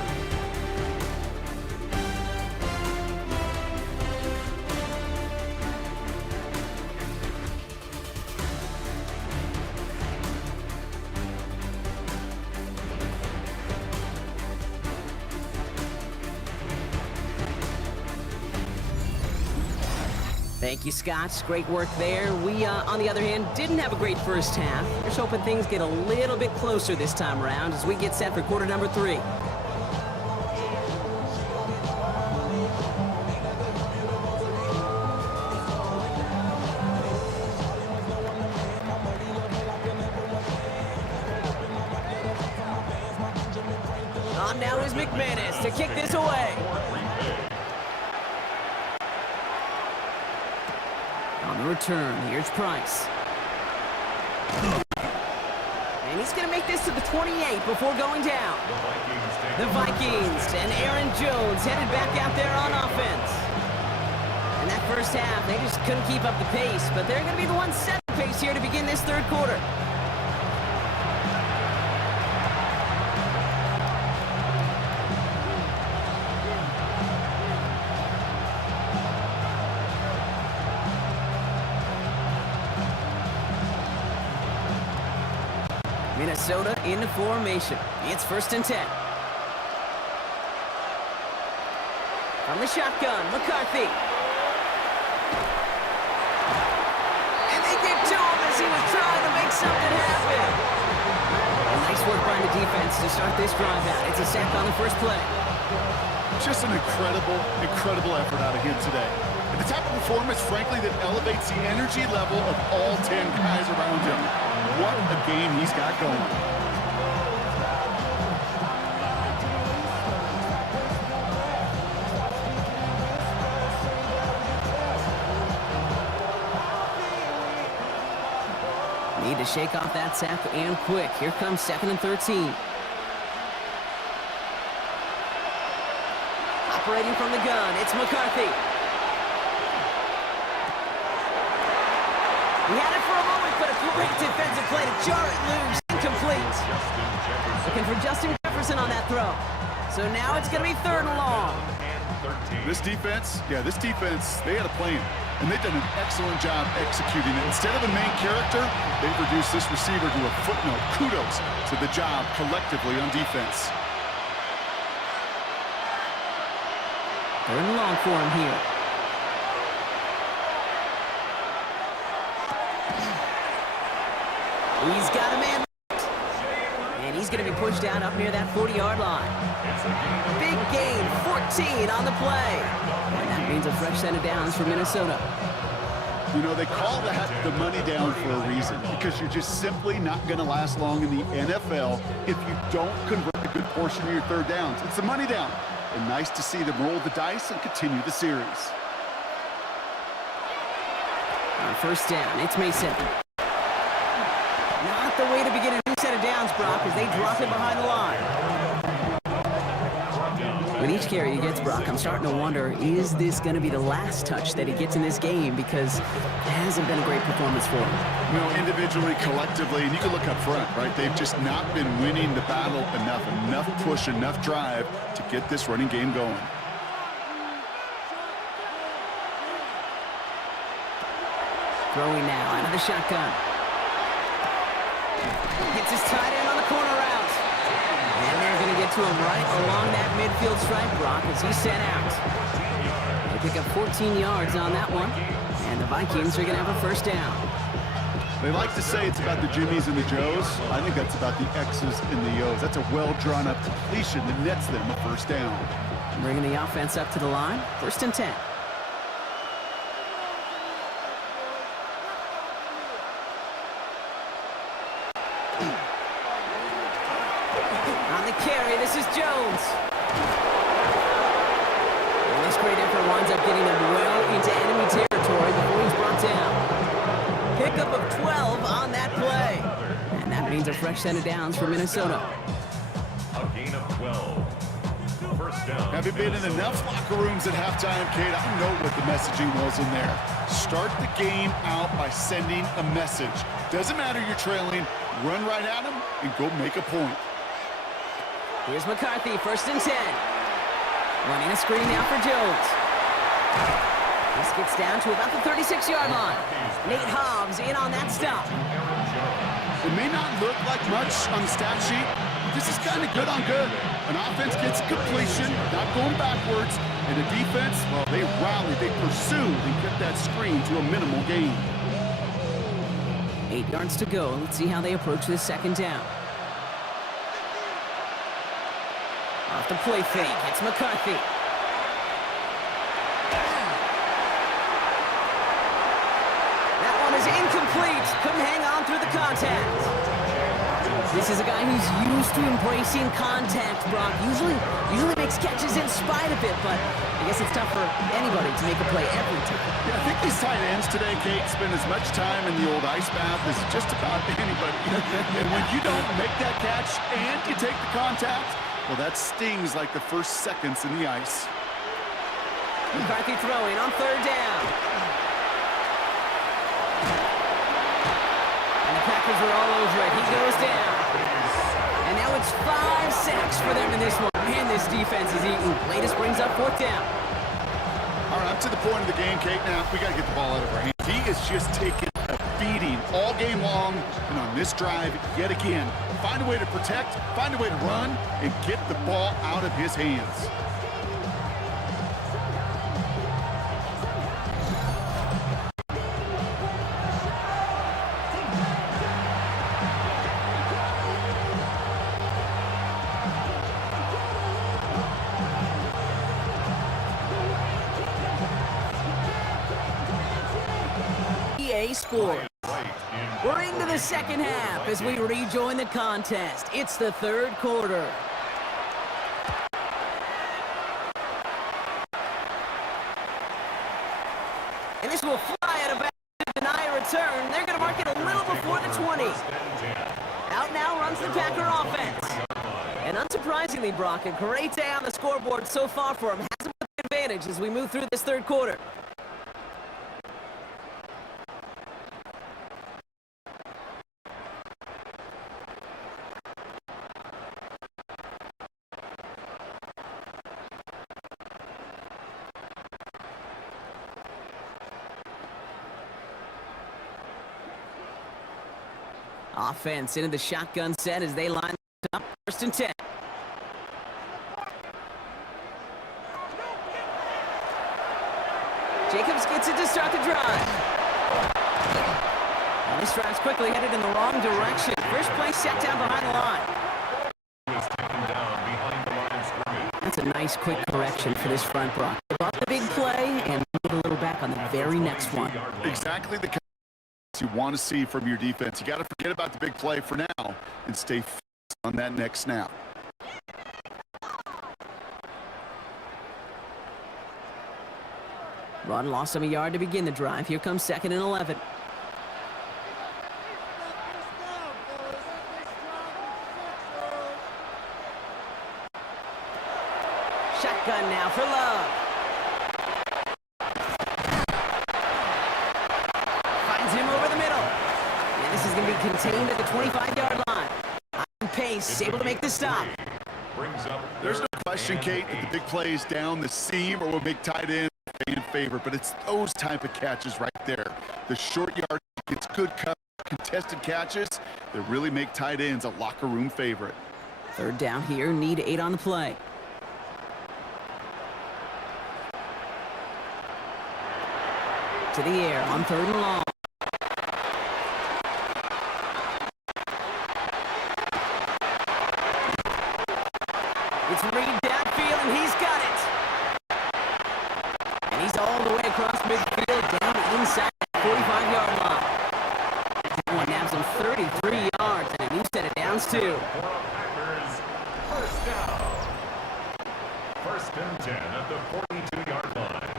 Thank you, Scott. Great work there. We, on the other hand, didn't have a great first half. Just hoping things get a little bit closer this time around as we get set for quarter number 3. On now is McManus to kick this away. On the return, here's Price. And he's going to make this to the 28 before going down. The Vikings and Aaron Jones headed back out there on offense. In that first half, they just couldn't keep up the pace, but they're going to be the ones setting the pace here to begin this third quarter. Minnesota into formation. It's 1st and 10. From the shotgun, McCarthy. And they get to him as he was trying to make something happen. Nice work by the defense to start this drive out. It's a sack on the first play. Just an incredible effort out of him today. And the type of performance, frankly, that elevates the energy level of all 10 guys around him. What a game he's got going. Need to shake off that sack and quick. Here comes 2nd and 13. Operating from the gun, it's McCarthy. He had it for a moment, but a great defensive play to jar it loose. Incomplete. Looking for Justin Jefferson on that throw. So now it's going to be 3rd and long. This defense, they had a plan. And they've done an excellent job executing it. Instead of a main character, they've reduced this receiver to a footnote. Kudos to the job collectively on defense. 3rd and long for him here. He's got a man. And he's going to be pushed out up near that 40-yard line. Big gain, 14 on the play. And that means a fresh set of downs for Minnesota. You know, they call that the money down for a reason, because you're just simply not going to last long in the NFL if you don't convert a good portion of your 3rd downs. It's the money down. And nice to see them roll the dice and continue the series. On 1st down, it's Mason. Not the way to begin a new set of downs, Brock, as they drop it behind the line. With each carry he gets, Brock, I'm starting to wonder, is this going to be the last touch that he gets in this game? Because it hasn't been a great performance for him. You know, individually, collectively, and you can look up front, right? They've just not been winning the battle enough push, enough drive to get this running game going. Throwing now out of the shotgun. Hits his tight end on the corner route. And they're going to get to him right along that midfield stripe, Brock, as he's set out. They pick up 14 yards on that one. And the Vikings are going to have a 1st down. They like to say it's about the Jimmies and the Joes. I think that's about the X's and the O's. That's a well-drawn-up completion that nets them a 1st down. Bringing the offense up to the line. 1st and 10. On the carry, this is Jones. And this great effort winds up getting them well into enemy territory before he's brought down. Pickup of 12 on that play. And that means a fresh set of downs for Minnesota. A gain of 12. 1st down. Have you been in enough locker rooms at halftime, Kate? I know what the messaging was in there. Start the game out by sending a message. Doesn't matter you're trailing, run right at them and go make a point. Here's McCarthy, 1st and 10. Running a screen now for Jones. This gets down to about the 36-yard line. Nate Hobbs in on that stop. It may not look like much on the stat sheet, but this is kind of good on good. An offense gets completion, not going backwards, and the defense, well, they rallied, they pursued, and kept that screen to a minimal gain. 8 yards to go. Let's see how they approach this 2nd down. Off the play fake, it's McCarthy. That one is incomplete. Couldn't hang on through the contact. This is a guy who's used to embracing contact, Brock. Usually makes catches in spite of it, but I guess it's tough for anybody to make a play every time. Yeah, I think these tight ends today, Kate, spend as much time in the old ice bath as just about anybody. And when you don't make that catch and you take the contact, well, that stings like the first seconds in the ice. McCarthy throwing on 3rd down. And the Packers are all over it. He goes down. And now it's 5 sacks for them in this one. Man, this defense is eating. Latest brings up 4th down. All right, up to the point of the game, Kate. Now, we got to get the ball out of our hands. He is just taking a feeding all game long, and on this drive, yet again, find a way to protect, find a way to run, and get the ball out of his hands. Score. We're into the second half as we rejoin the contest. It's the third quarter. And this will fly out of bounds to deny a return. They're going to mark it a little before the 20. Out now runs the Packer offense. And unsurprisingly, Brock, a great day on the scoreboard so far for him. Has him with the advantage as we move through this third quarter. Offense into the shotgun set as they line up. 1st and 10. Jacobs gets it to start the drive. And this drive's quickly headed in the wrong direction. First play set down behind the line. That's a nice quick correction for this front block. They bought the big play and made a little back on the very next one. Exactly the you want to see from your defense. You got to forget about the big play for now and stay focused on that next snap. Run lost him a yard to begin the drive. Here comes 2nd and 11. Shotgun now for Love. Him over the middle. And this is going to be contained at the 25-yard line. On pace, able to make the stop. There's no question, Kate, that the big plays down the seam or will make tight end in favor, but it's those type of catches right there. The short yard gets good coverage, contested catches that really make tight ends a locker room favorite. 3rd down here, need 8 on the play. To the air on 3rd and long. It's Reed downfield, and he's got it. And he's all the way across midfield, down inside that 45-yard line. That one nabs him 33 yards, and a new set of downs, too. First down. 1st and 10 at the 42-yard line.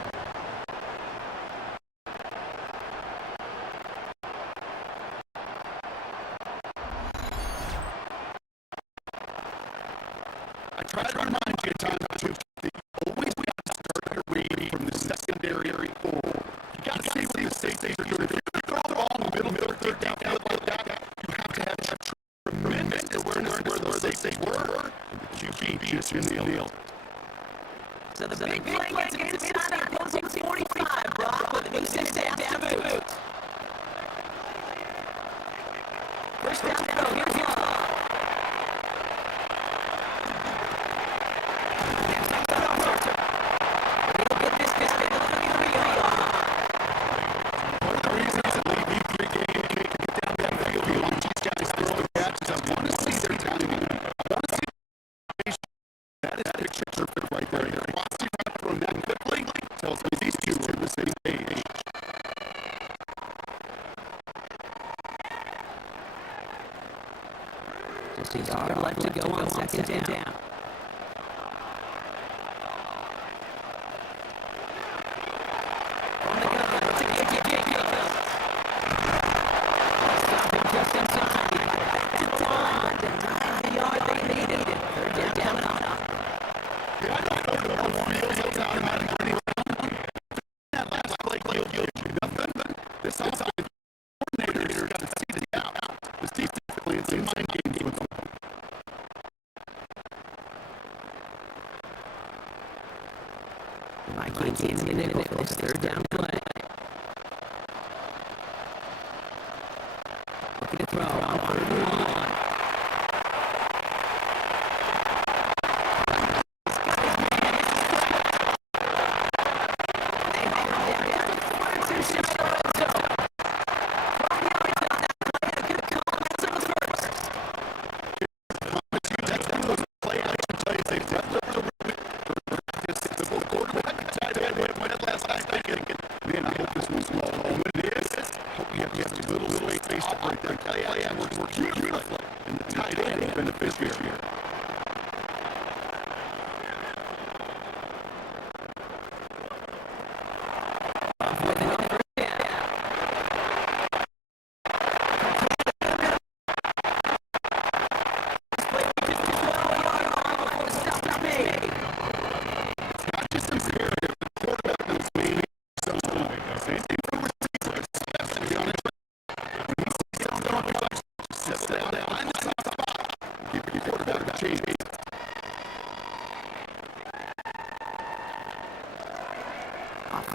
Try to remind you at times too that you always got to start your read from the secondary forward. You got to see what the safeties are doing. If you throw the ball in the middle, 3rd down, like that, you have to have tremendous awareness where the safeties were, and the QB just nailed. So the big play gets him inside the opposing 45, Brock, with a new 6 down to boot. 1st down to go. Here's Love. Just a yard left to go on 2nd down. From the gun, it's a kick. Stopping just in time. He got back to the line. Denied the yard they needed. 3rd down coming up. That last play killed you nothing. This outside coordinator got to see this out. This defense playing some mind games with them. The Vikings in the nickel for this 3rd down play.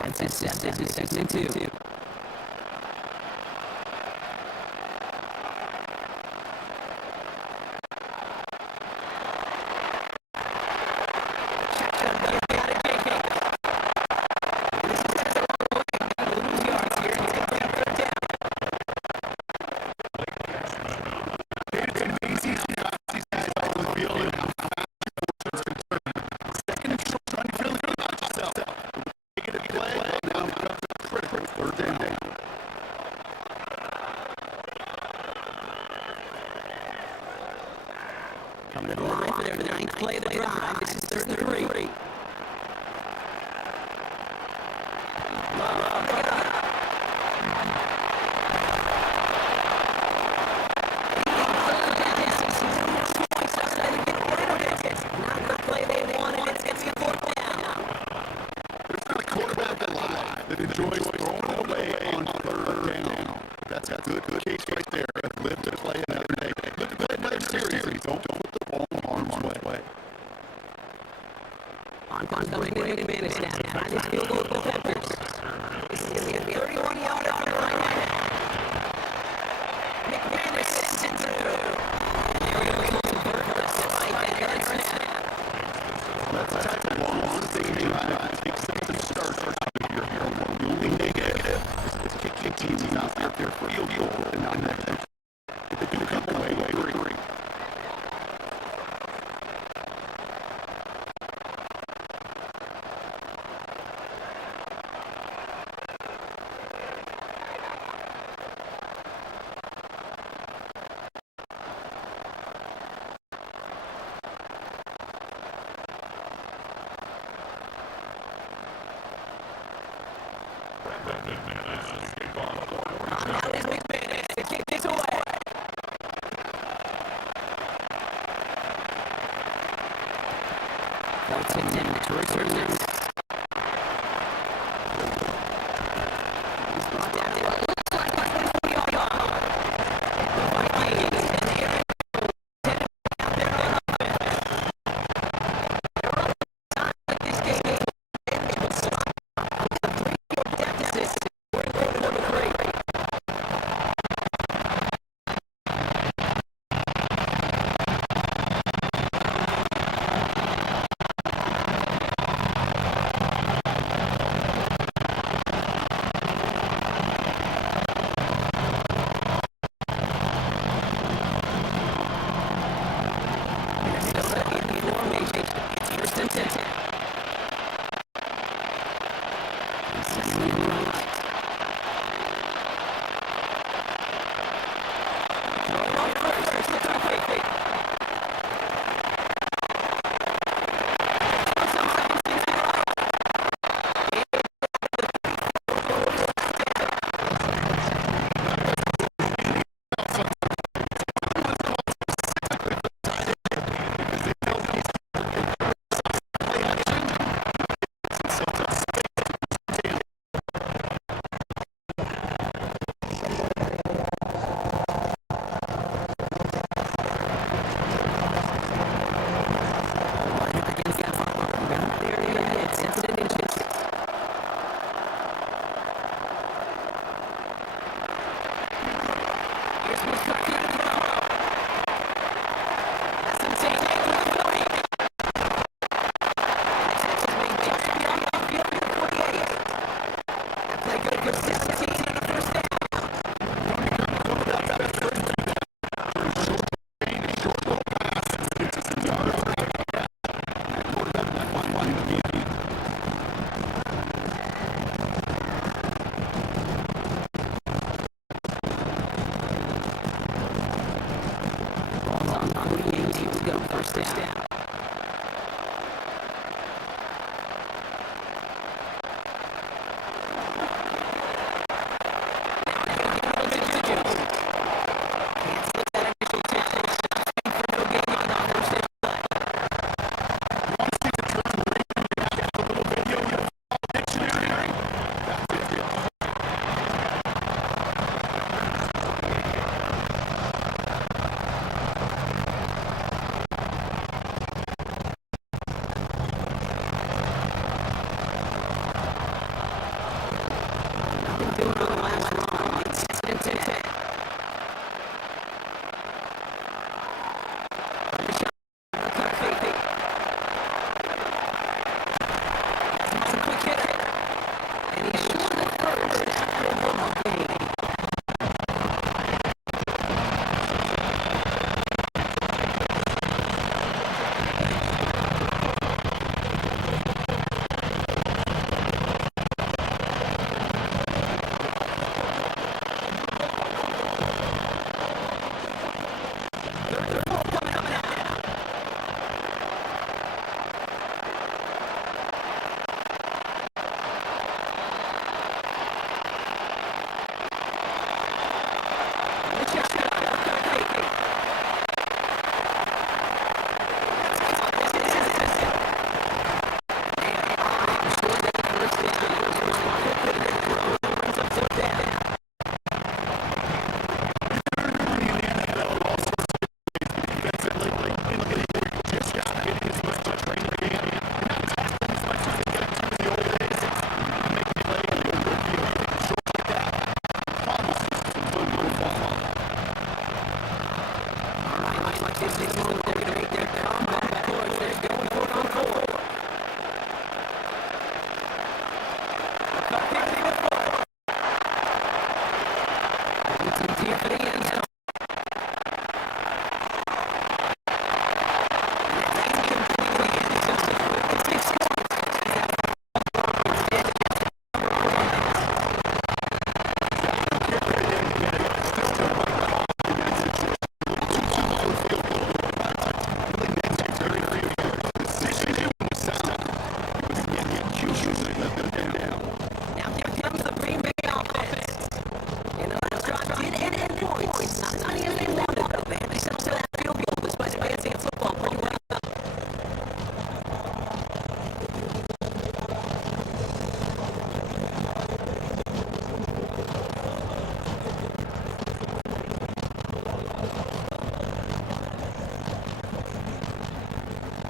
Offense is set down to 2. Come to the line for their 9th play of the drive. This is 3rd and 3.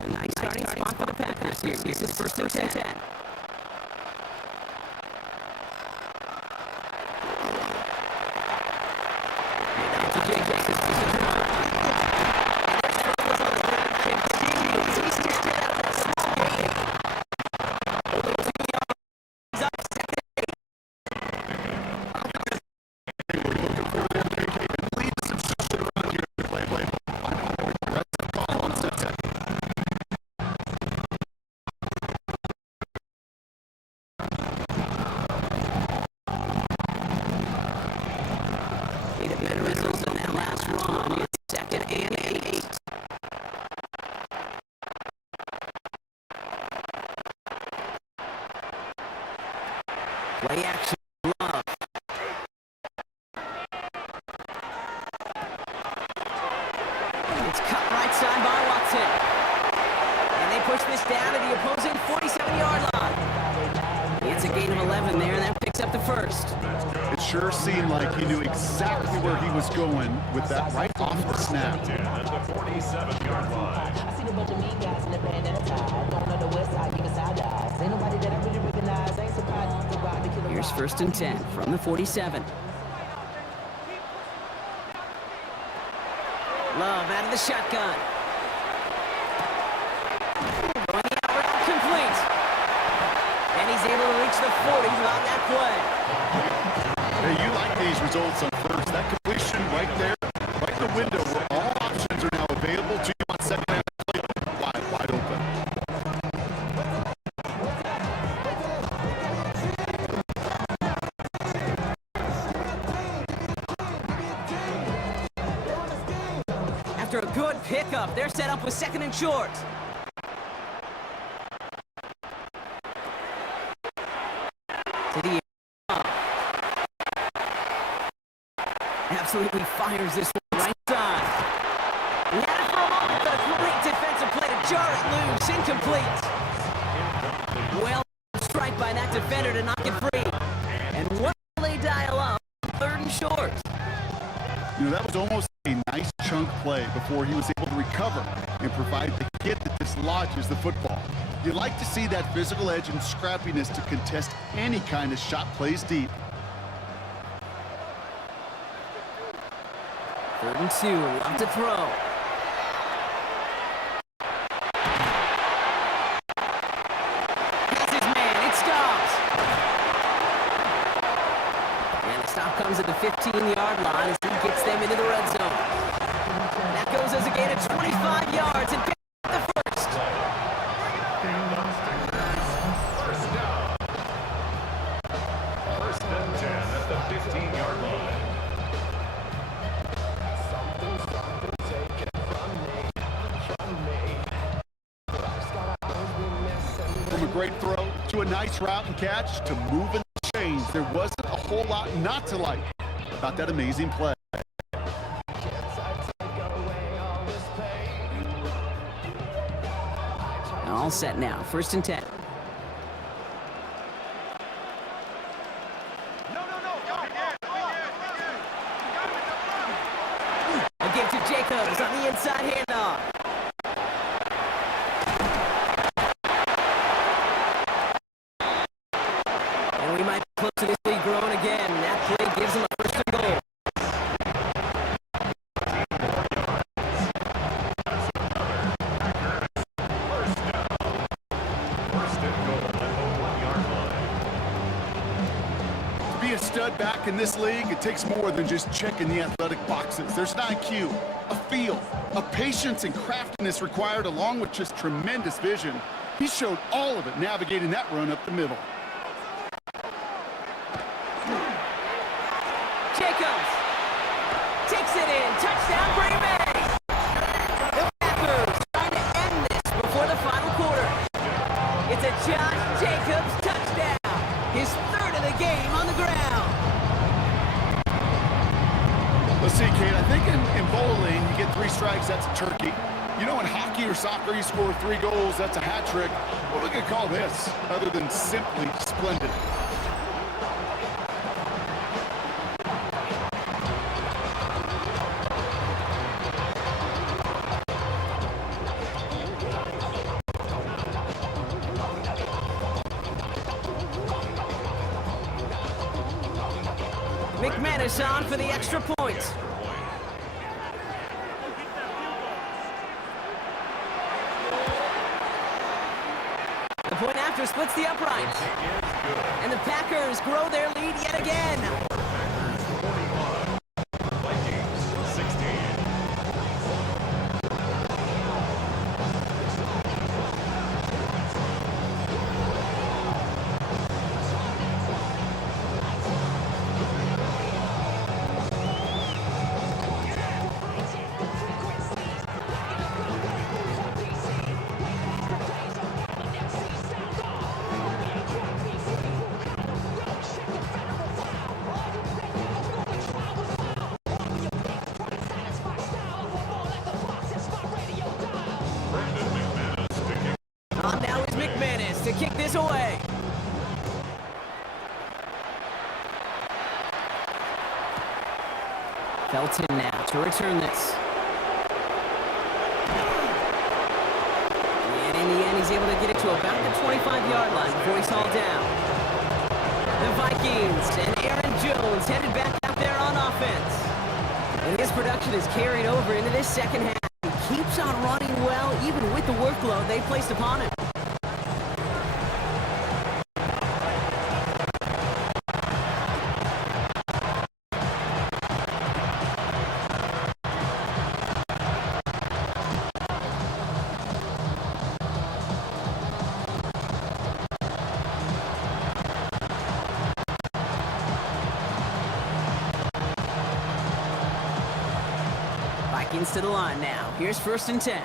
A nice starting spot for the Packers here. This is 1st and 10. Play action, Love. It's cut right side by Watson. And they push this down to the opposing 47-yard line. It's a gain of 11 there, and that picks up the first. It sure seemed like he knew exactly where he was going with that right off the snap. At the 47-yard line. I seen a bunch of mean guys in the band at a time. Going on the west side, giving side eyes. Ain't nobody that I really recognize. Ain't surprised to ride the killer. Here's 1st and 10 from the 47. Love out of the shotgun. Going the out route complete. And he's able to reach the 40 on that play. Hey, you like these results on first. That completion right there, right in the window where all options are now available to you on second half play. Wide open. After a good pickup, they're set up with 2nd and short. To the absolutely fires this one right side. He had it for a moment, but a great defensive play to jar it loose. Incomplete. Well, strike by that defender to knock it free. And what will they dial up? 3rd and short. You know, that was almost a nice chunk play before he was able to recover and provide the hit that dislodges the football. You like to see that physical edge and scrappiness to contest any kind of shot plays deep. 3rd and 2, love to throw. That's his man, it stops. And the stop comes at the 15-yard line as he gets them into the red zone. That goes as a gain of 25 yards and picks up the first. First down. 1st and 10 at the 15-yard line. From a great throw to a nice route and catch to moving the chains, there wasn't a whole lot not to like about that amazing play. All set now, 1st and 10. A give to Jacobs on the inside handoff. And we might be close to this lead growing again. That play gives him a 1st and goal. A stud back in this league, it takes more than just checking the athletic boxes. There's an IQ, a feel, a patience and craftiness required along with just tremendous vision. He showed all of it navigating that run up the middle. Jacobs takes it in. Touchdown, Green Bay. The Packers trying to end this before the final quarter. It's a Josh Jacobs touchdown. His 3rd of the game on the ground. Let's see, Kate, I think in bowling, you get 3 strikes, that's a turkey. You know, in hockey or soccer, you score 3 goals, that's a hat trick. What are we going to call this, other than simply splendid? us on for the extra point. The point after splits the uprights. And the Packers grow their lead yet again. Packers 41, Vikings 16. On now is McManus to kick this away. Felton now to return this. And in the end, he's able to get it to about the 25-yard line before he's hauled down. The Vikings and Aaron Jones headed back out there on offense. And his production is carried over into this second half. He keeps on running well, even with the workload they placed upon him. Vikings to the line now. Here's 1st and 10.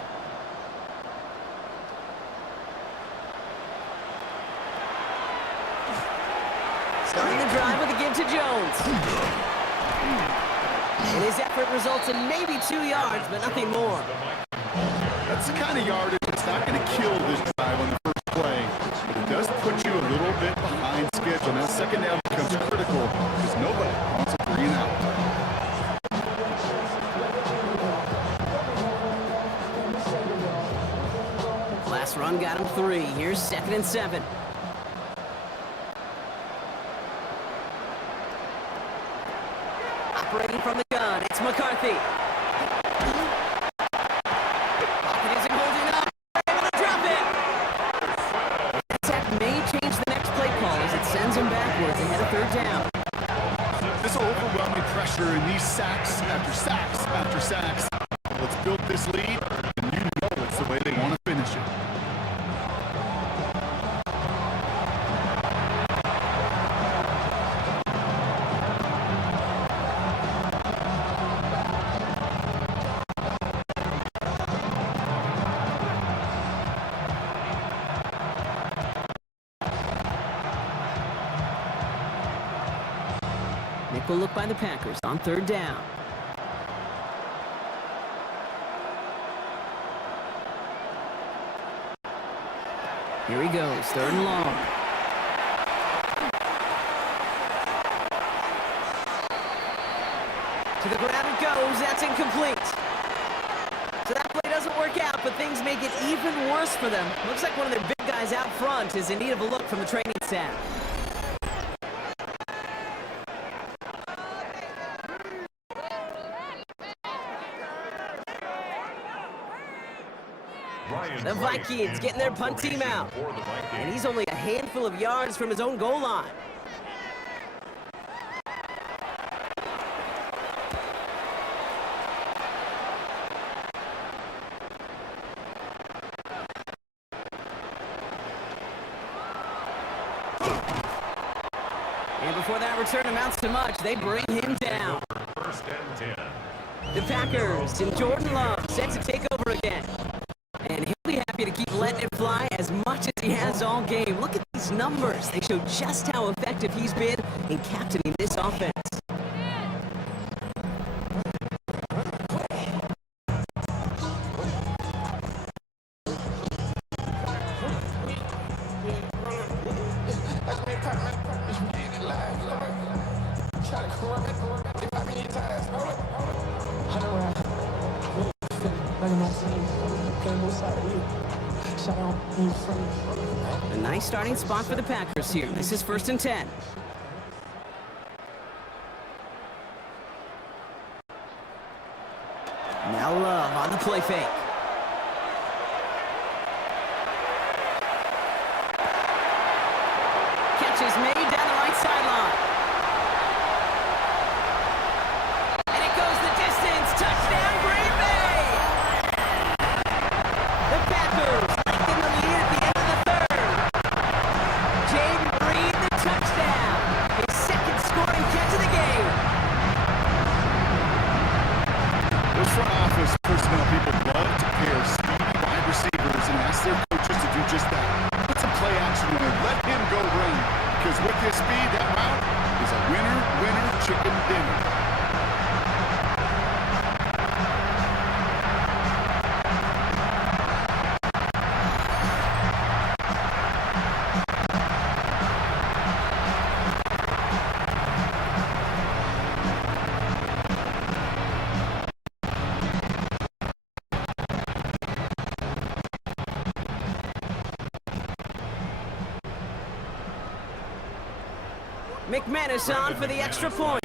Starting the drive with a give to Jones. And his effort results in maybe 2 yards, but nothing more. That's the kind of yardage that's not going to kill this drive on the first play. But it does put you a little bit behind schedule. Now, second down becomes critical because nobody wants a 3 and out. Last run got him 3. Here's 2nd and 7. Operating from the gun, it's McCarthy. Pocket isn't holding up. Able to drop it. That sack may change the next play call as it sends him backwards ahead of 3rd down. This overwhelming pressure in these sacks after sacks after sacks. Let's build this lead, and you know it's the way they want to finish it. Nickel look by the Packers on 3rd down. Here he goes, 3rd and long. To the ground it goes, that's incomplete. So that play doesn't work out, but things make it even worse for them. Looks like one of their big guys out front is in need of a look from the training staff. The Vikings getting their punt team out. And he's only a handful of yards from his own goal line. And before that return amounts to much, they bring him down. 1st and 10. The Packers and Jordan Love set to take over again. And he'll be happy to keep letting it fly as much as he has all game. Look at these numbers. They show just how effective he's been in captaining this offense. A nice starting spot for the Packers here. This is 1st and 10. Now Love on the play fake. Catch is made down the right sideline. And it goes the distance. Touchdown, Green Bay! The Packers in the lead at the end of the third. Jaden Reed, the touchdown. His second scoring catch of the game. Those front office personnel people love to pair speedy wide receivers and ask their coaches to do just that. Put some play action in there. Let him go run. Because with his speed, that route is a winner, winner, chicken dinner. McManus on for the extra point.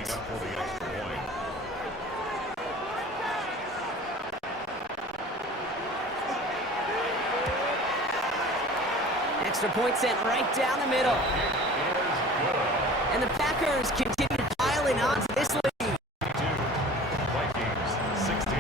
Extra point sent right down the middle. And the Packers continue piling on to this lead. Vikings 16.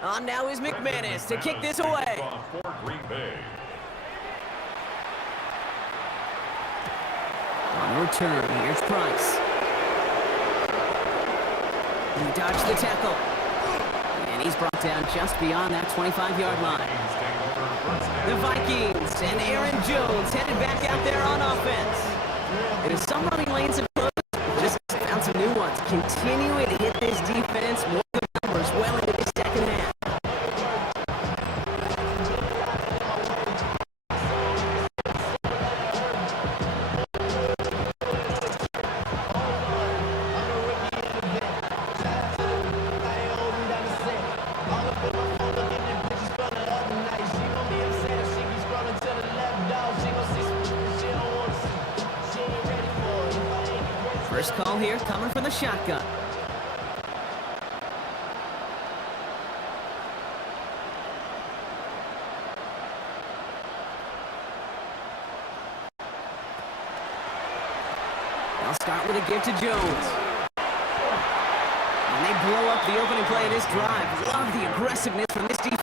On now is McManus to kick this away. For Green Bay. On return, here's Price. He dodged the tackle. And he's brought down just beyond that 25-yard line. The Vikings and Aaron Jones headed back out there on offense. And as some running lanes have closed, just found some new ones. Continuing to hit this defense, more good numbers well into this second half. First call here coming from the shotgun. They'll start with a give to Jones. And they blow up the opening play of this drive. Love the aggressiveness from this defense.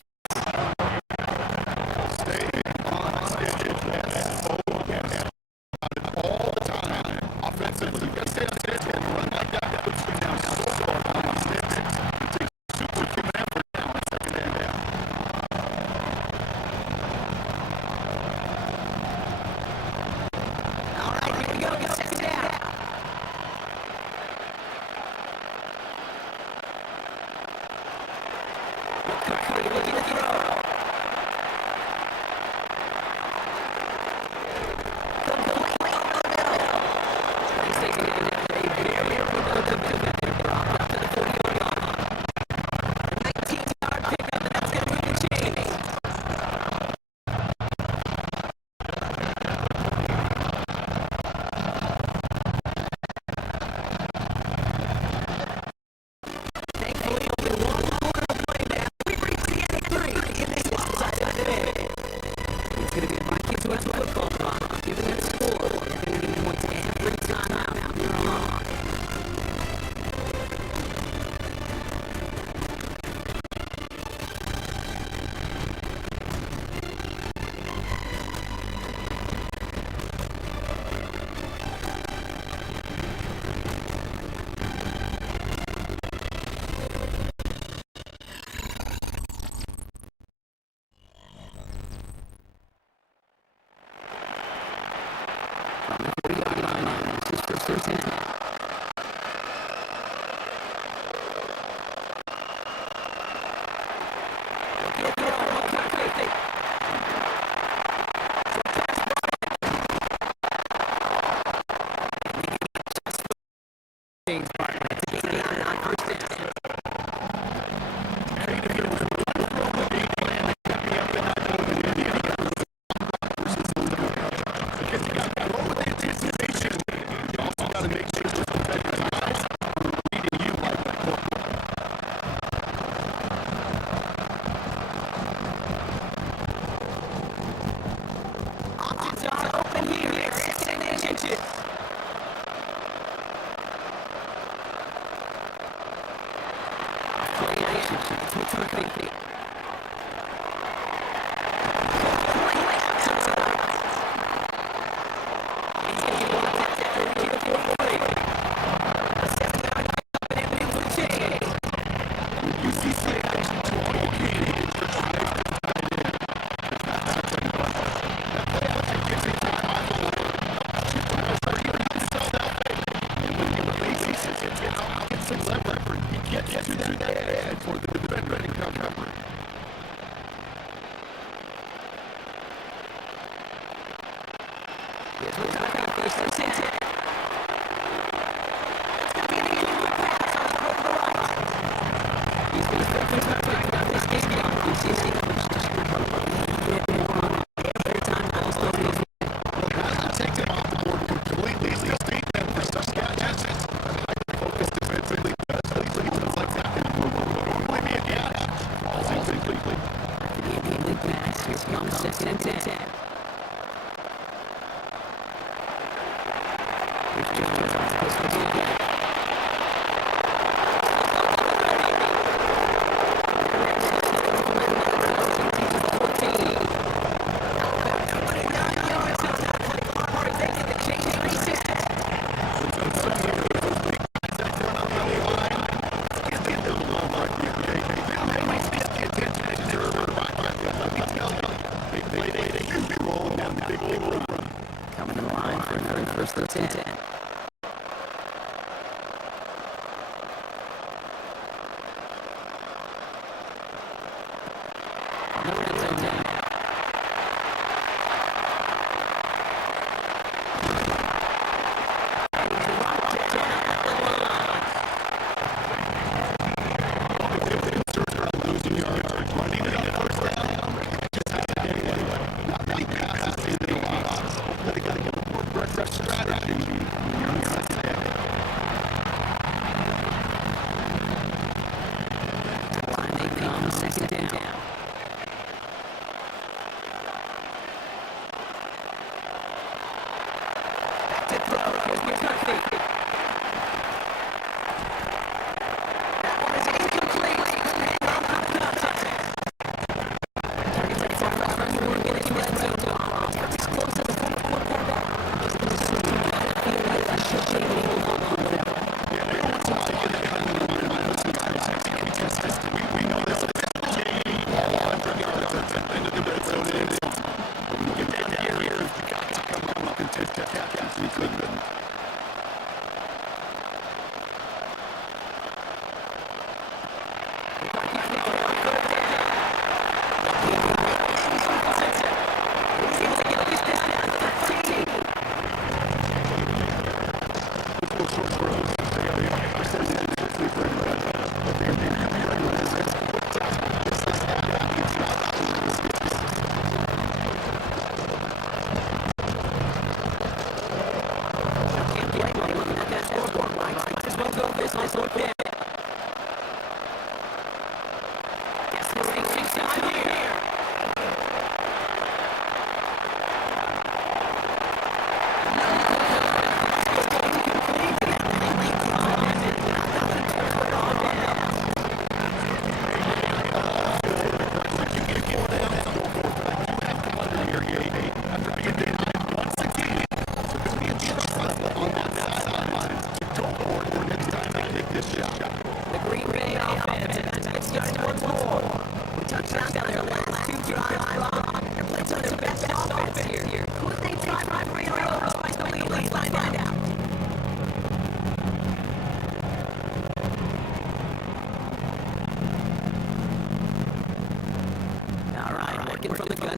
All the time. Offensively, you got to stay on schedule and run like that. That puts you down so far on these hits. It takes superhuman effort now on second and down. All right, here we go. Get second down. McCarthy looking to throw. and 10.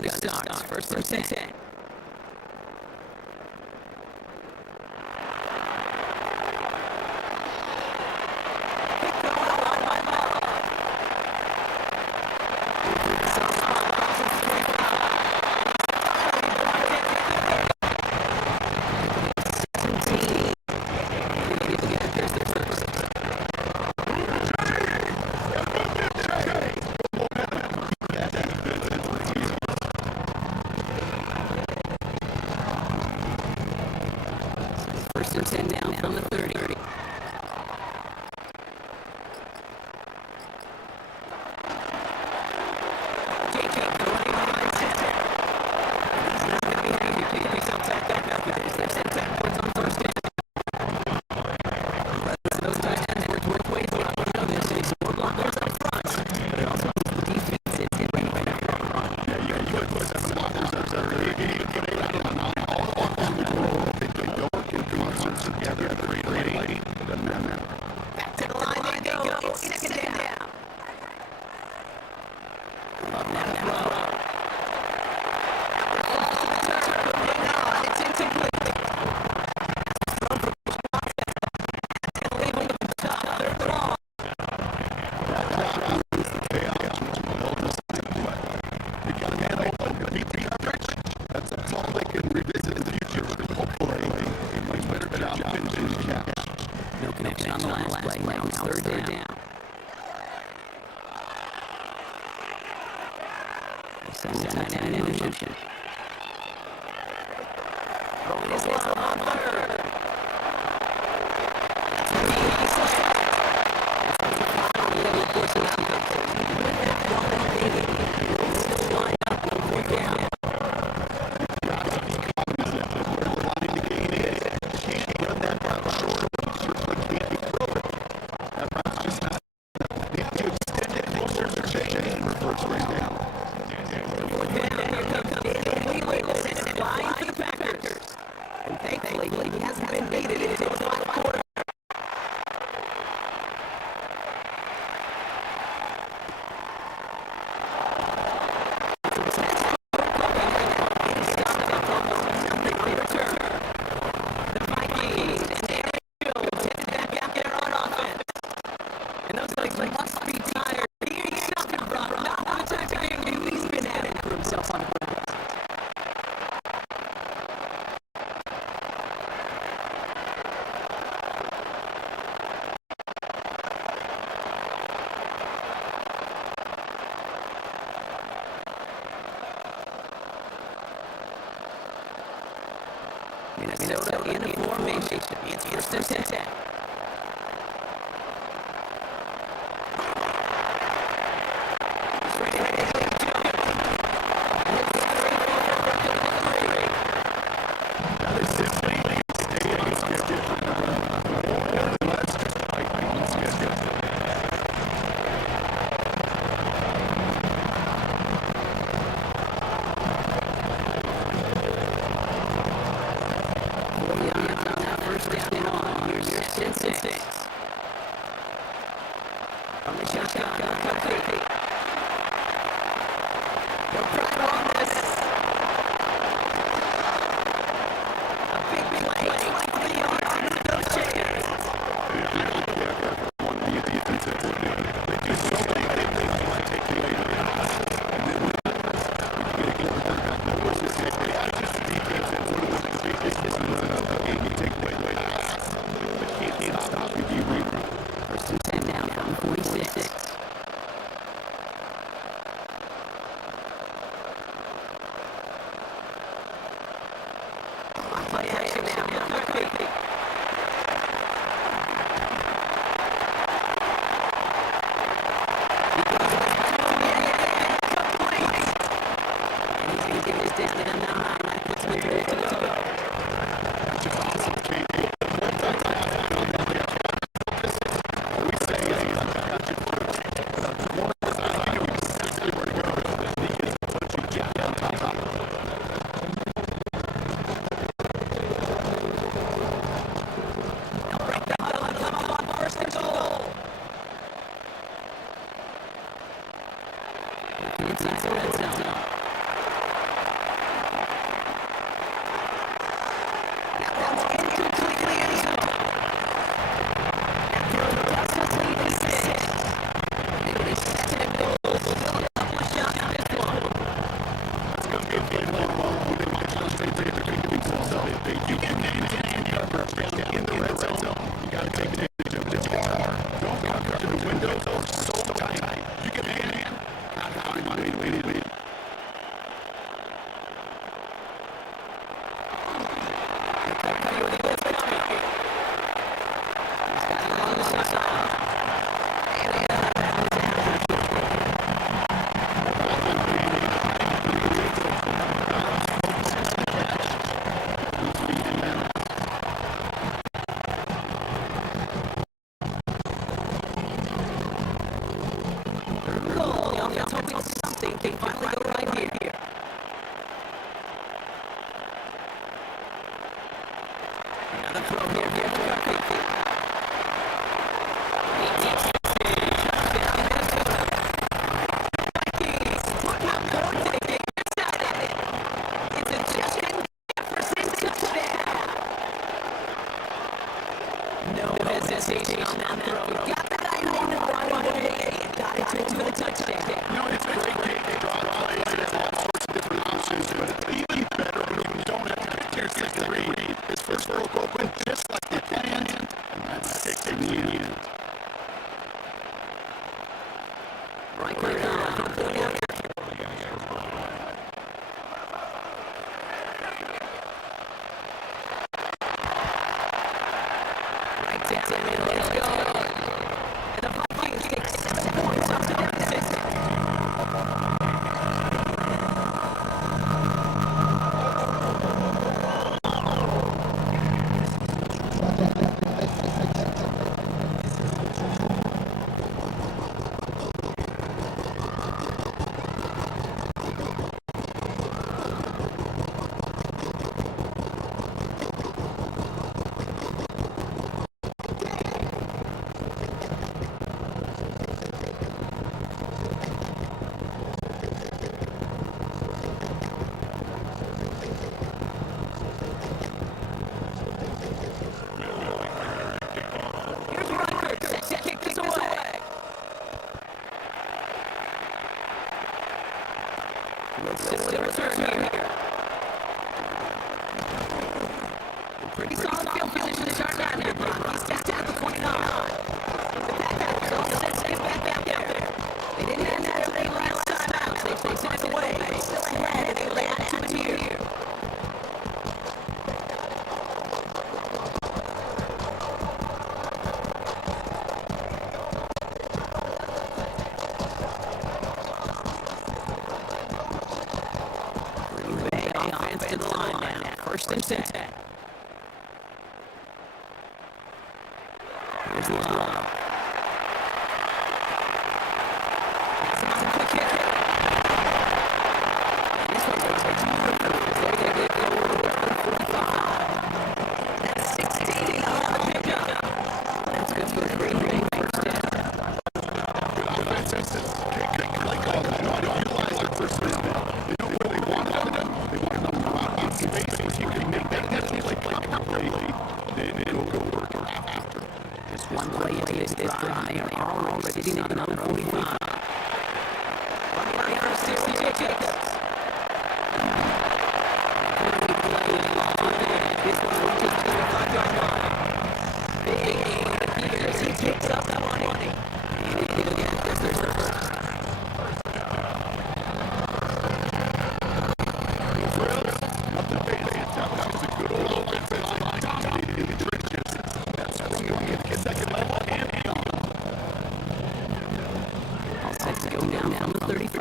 shotgun to start. First and 10. First and 10 down from the 30. No connection on the last play. Now it's third down. Second and in motion. Rolling his whistle on third. Minnesota in the formation. It's first and 10. got to take advantage of it. It's hard. Don't cover the windows are so tight. You get man. Got to find my way. First and 10. Here's Love. It's a quick hit. And this one's going to be that's 16 on the pickup. That's good for the Green Bay first down. One play into this drive, they are already sitting on another 45. He picks up that 180. And he'll get this first. Down to 35.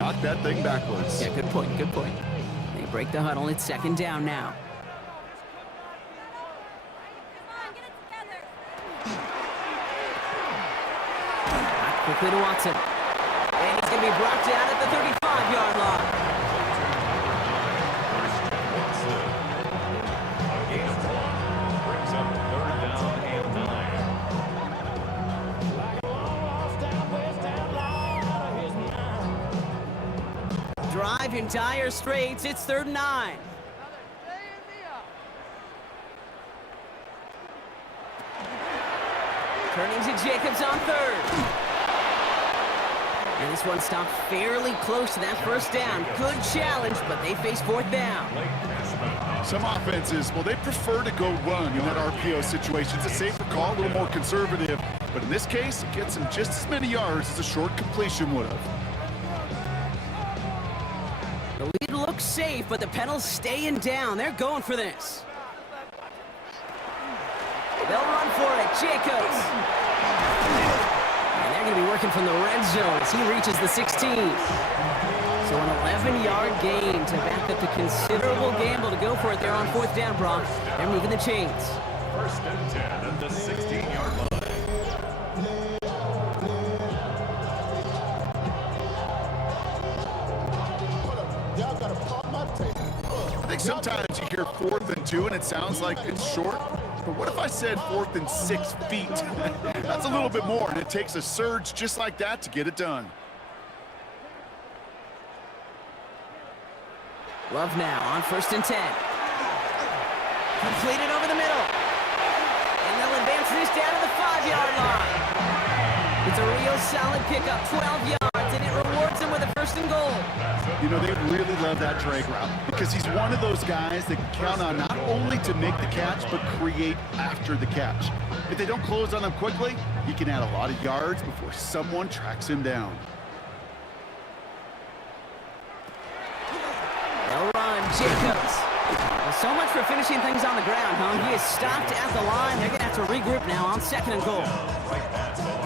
Knock that thing backwards. Yeah, good point. They break the huddle. It's second down now. Quickly to Watson. And he's going to be brought down at the 35-yard line. Brings up third down and 9. drive in dire straits. It's 3rd and 9. Turning to Jacobs on 3rd. And this one stopped fairly close to that 1st down. Good challenge, but they face 4th down. Some offenses, well, they prefer to go run in that RPO situation. It's a safer call, a little more conservative. But in this case, it gets them just as many yards as a short completion would have. The lead looks safe, but the pedals staying down. They're going for this. They'll run for it. Jacobs. And they're going to be working from the red zone as he reaches the 16. So an 11-yard gain to back up the considerable gamble to go for it there on 4th down, Brock. They're moving the chains. 1st and 10 at the 16-yard line. I think sometimes you hear 4th and 2 and it sounds like it's short. But what if I said 4th and 6 feet? That's a little bit more, and it takes a surge just like that to get it done. Love now on 1st and 10. Completed over the middle. And they'll advance this down to the 5-yard line. It's a real solid pickup, 12 yards, and it rewards them with a 1st and goal. You know, they really love that drag route because he's one of those guys that can count on not only to make the catch, but create after the catch. If they don't close on him quickly, he can add a lot of yards before someone tracks him down. They'll run, Jacobs. Well, so much for finishing things on the ground, huh? He is stopped at the line. They're going to have to regroup now on 2nd and goal.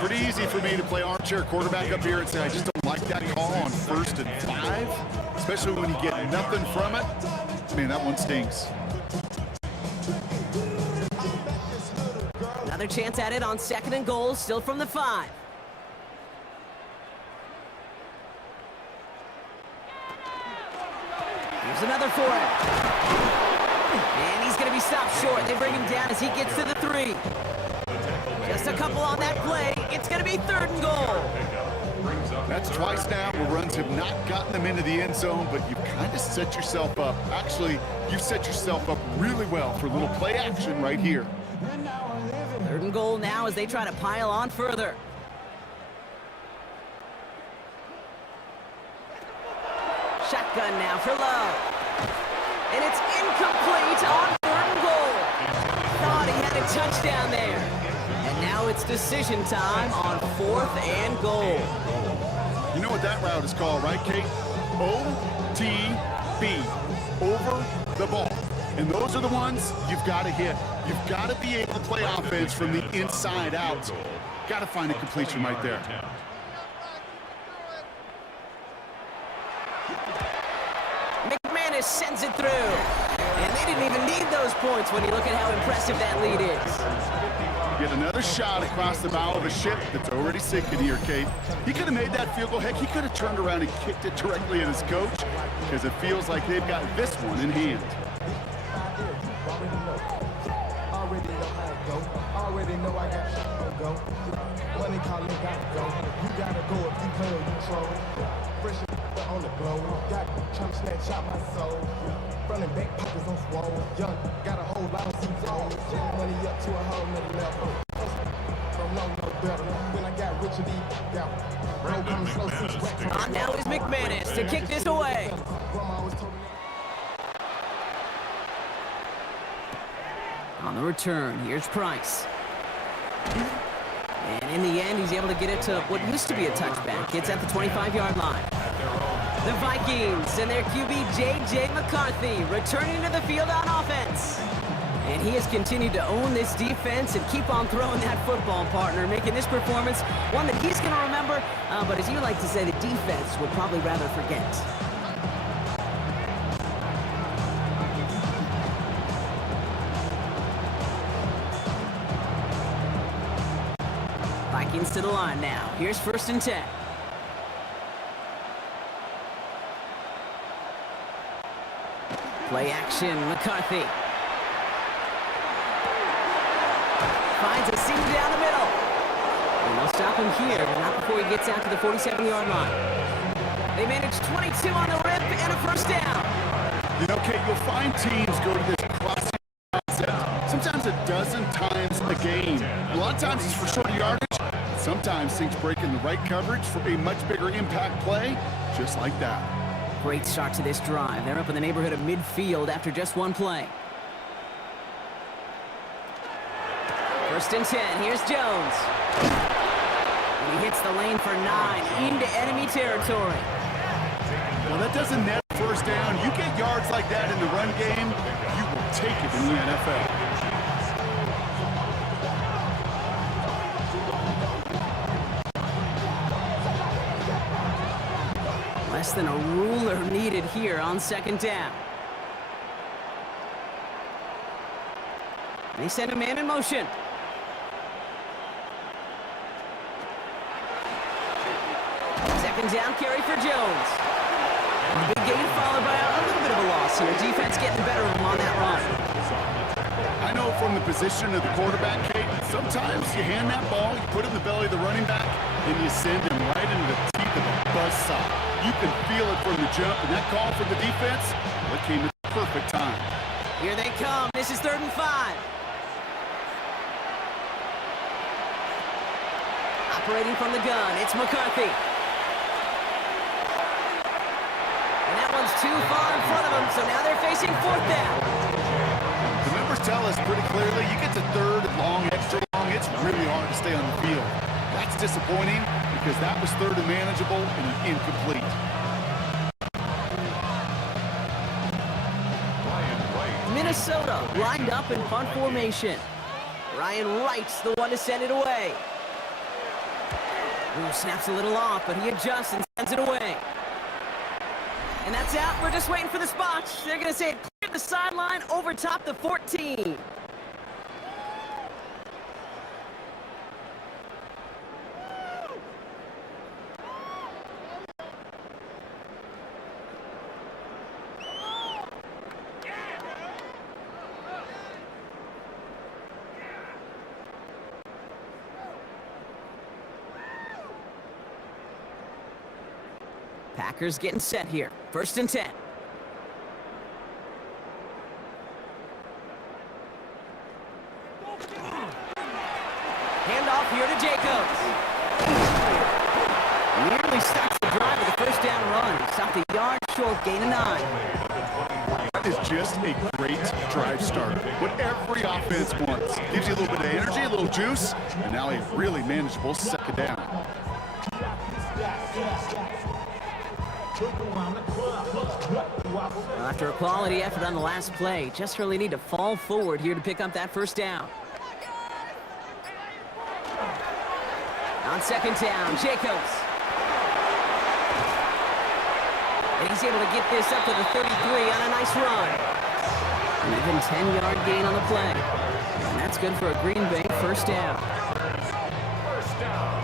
Pretty easy for me to play armchair quarterback up here and say I just don't like that call on 1st and 5, especially when you get nothing from it. Man, that one stinks. Another chance at it on 2nd and goal, still from the 5. Here's another for him. And he's going to be stopped short. They bring him down as he gets to the 3. Just a couple on that play. It's going to be 3rd and goal. That's twice now where runs have not gotten them into the end zone, but you've kind of set yourself up. Actually, you've set yourself up really well for a little play action right here. 3rd and goal now as they try to pile on further. Shotgun now for Lowe. And it's incomplete on 3rd and goal. Thought he had a touchdown there. And now it's decision time on 4th and goal. You know what that route is called, right, Kate? OTB, over the ball. And those are the ones you've got to hit. You've got to be able to play offense from the inside out. Got to find a completion right there. McManus sends it through. And they didn't even need those points when you look at how impressive that lead is. Get another shot across the bow of a ship that's already sinking here, Kate. He could have made that field goal. Heck, he could have turned around and kicked it directly at his coach because it feels like they've got this one in hand. Already know I got shit to go. Money calling, gotta go. You gotta go if you play or you troll. Fresh on the glow. Got trying to snatch out my soul. Running back pockets on swole. Young, got a whole lot of seats on. Money up to a whole nother level. From no better. When I got richer, got no come slow since wet. On now is McManus to kick this away. On the return, here's Price. And in the end, he's able to get it to what used to be a touchback. It's at the 25-yard line. The Vikings and their QB, J.J. McCarthy, returning to the field on offense. And he has continued to own this defense and keep on throwing that football, partner, making this performance one that he's going to remember, but as you like to say, the defense would probably rather forget. Vikings to the line now. Here's 1st and 10. Play action, McCarthy. Finds a seam down the middle. And they'll stop him here, but not before he gets out to the 47-yard line. They managed 22 on the rip and a first down. You know, Kate, you'll find teams go to this crossing concept sometimes a dozen times a game. A lot of times it's for short yardage. Sometimes things break in the right coverage for a much bigger impact play, just like that. Great start to this drive. They're up in the neighborhood of midfield after just one play. First and 10. Here's Jones. And he hits the lane for 9 into enemy territory. Well, that doesn't net first down. You get yards like that in the run game, you will take it in the NFL. Less than a ruler needed here on second down. They send a man in motion. Second down carry for Jones. Big gain followed by a little bit of a loss here. Defense getting better of him on that run. I know from the position of the quarterback, Kate, sometimes you hand that ball, you put it in the belly of the running back, and you send him right into the teeth of a buzzsaw. You can feel it from the jump, and that call from the defense, well, it came at the perfect time. Here they come. This is 3rd and 5. Operating from the gun, it's McCarthy. And that one's too far in front of them, so now they're facing 4th down. The numbers tell us pretty clearly, you get to 3rd and long, extra long, it's really hard to stay on the field. That's disappointing because that was 3rd and manageable and an incomplete. Minnesota lined up in punt formation. Ryan Wright's the one to send it away. Ooh, snaps a little off, but he adjusts and sends it away. And that's out. We're just waiting for the spot. They're going to say it cleared the sideline over top the 14. Packers getting set here. 1st and 10. Handoff here to Jacobs. Nearly stops the drive with a first down run. Stopped a yard short, gain of 9. That is just a great drive starter. What every offense wants. Gives you a little bit of energy, a little juice, and now a really manageable second down. After a quality effort on the last play, just really need to fall forward here to pick up that first down. On second down, Jacobs. And he's able to get this up to the 33 on a nice run. An even 10-yard gain on the play. And that's good for a Green Bay first down. First down.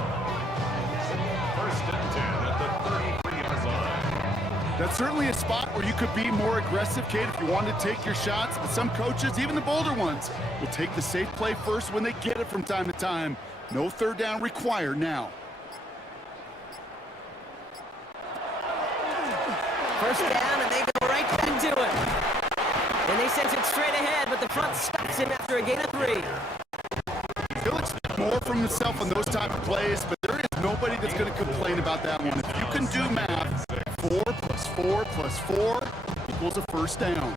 1st and 10 at the 33-yard line. That's certainly a spot where you could be more aggressive, Kate, if you wanted to take your shots. But some coaches, even the bolder ones, will take the safe play first when they get it from time to time. No 3rd down required now. First down, and they go right back to it. And they send it straight ahead, but the front stops him after a gain of 3. He'll expect more from himself on those type of plays, but there is nobody that's going to complain about that one. If you can do math, 4 plus 4 plus 4 equals a first down.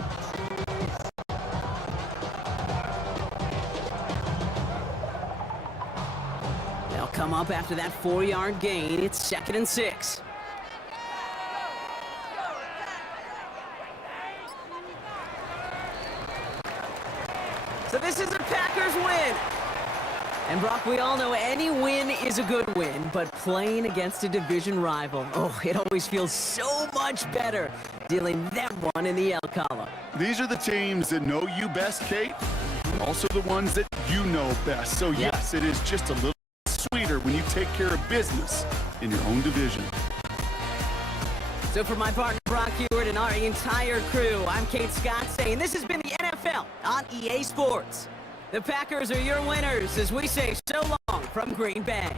They'll come up after that 4-yard gain. It's 2nd and 6. So this is a Packers win. And Brock, we all know any win is a good win, but playing against a division rival, oh, it always feels so much better dealing that one in the L column. These are the teams that know you best, Kate, also the ones that you know best. So yes, it is just a little sweeter when you take care of business in your own division. So for my partner Brock Hewitt and our entire crew, I'm Kate Scott saying this has been the NFL on EA Sports. The Packers are your winners as we say so long from Green Bay.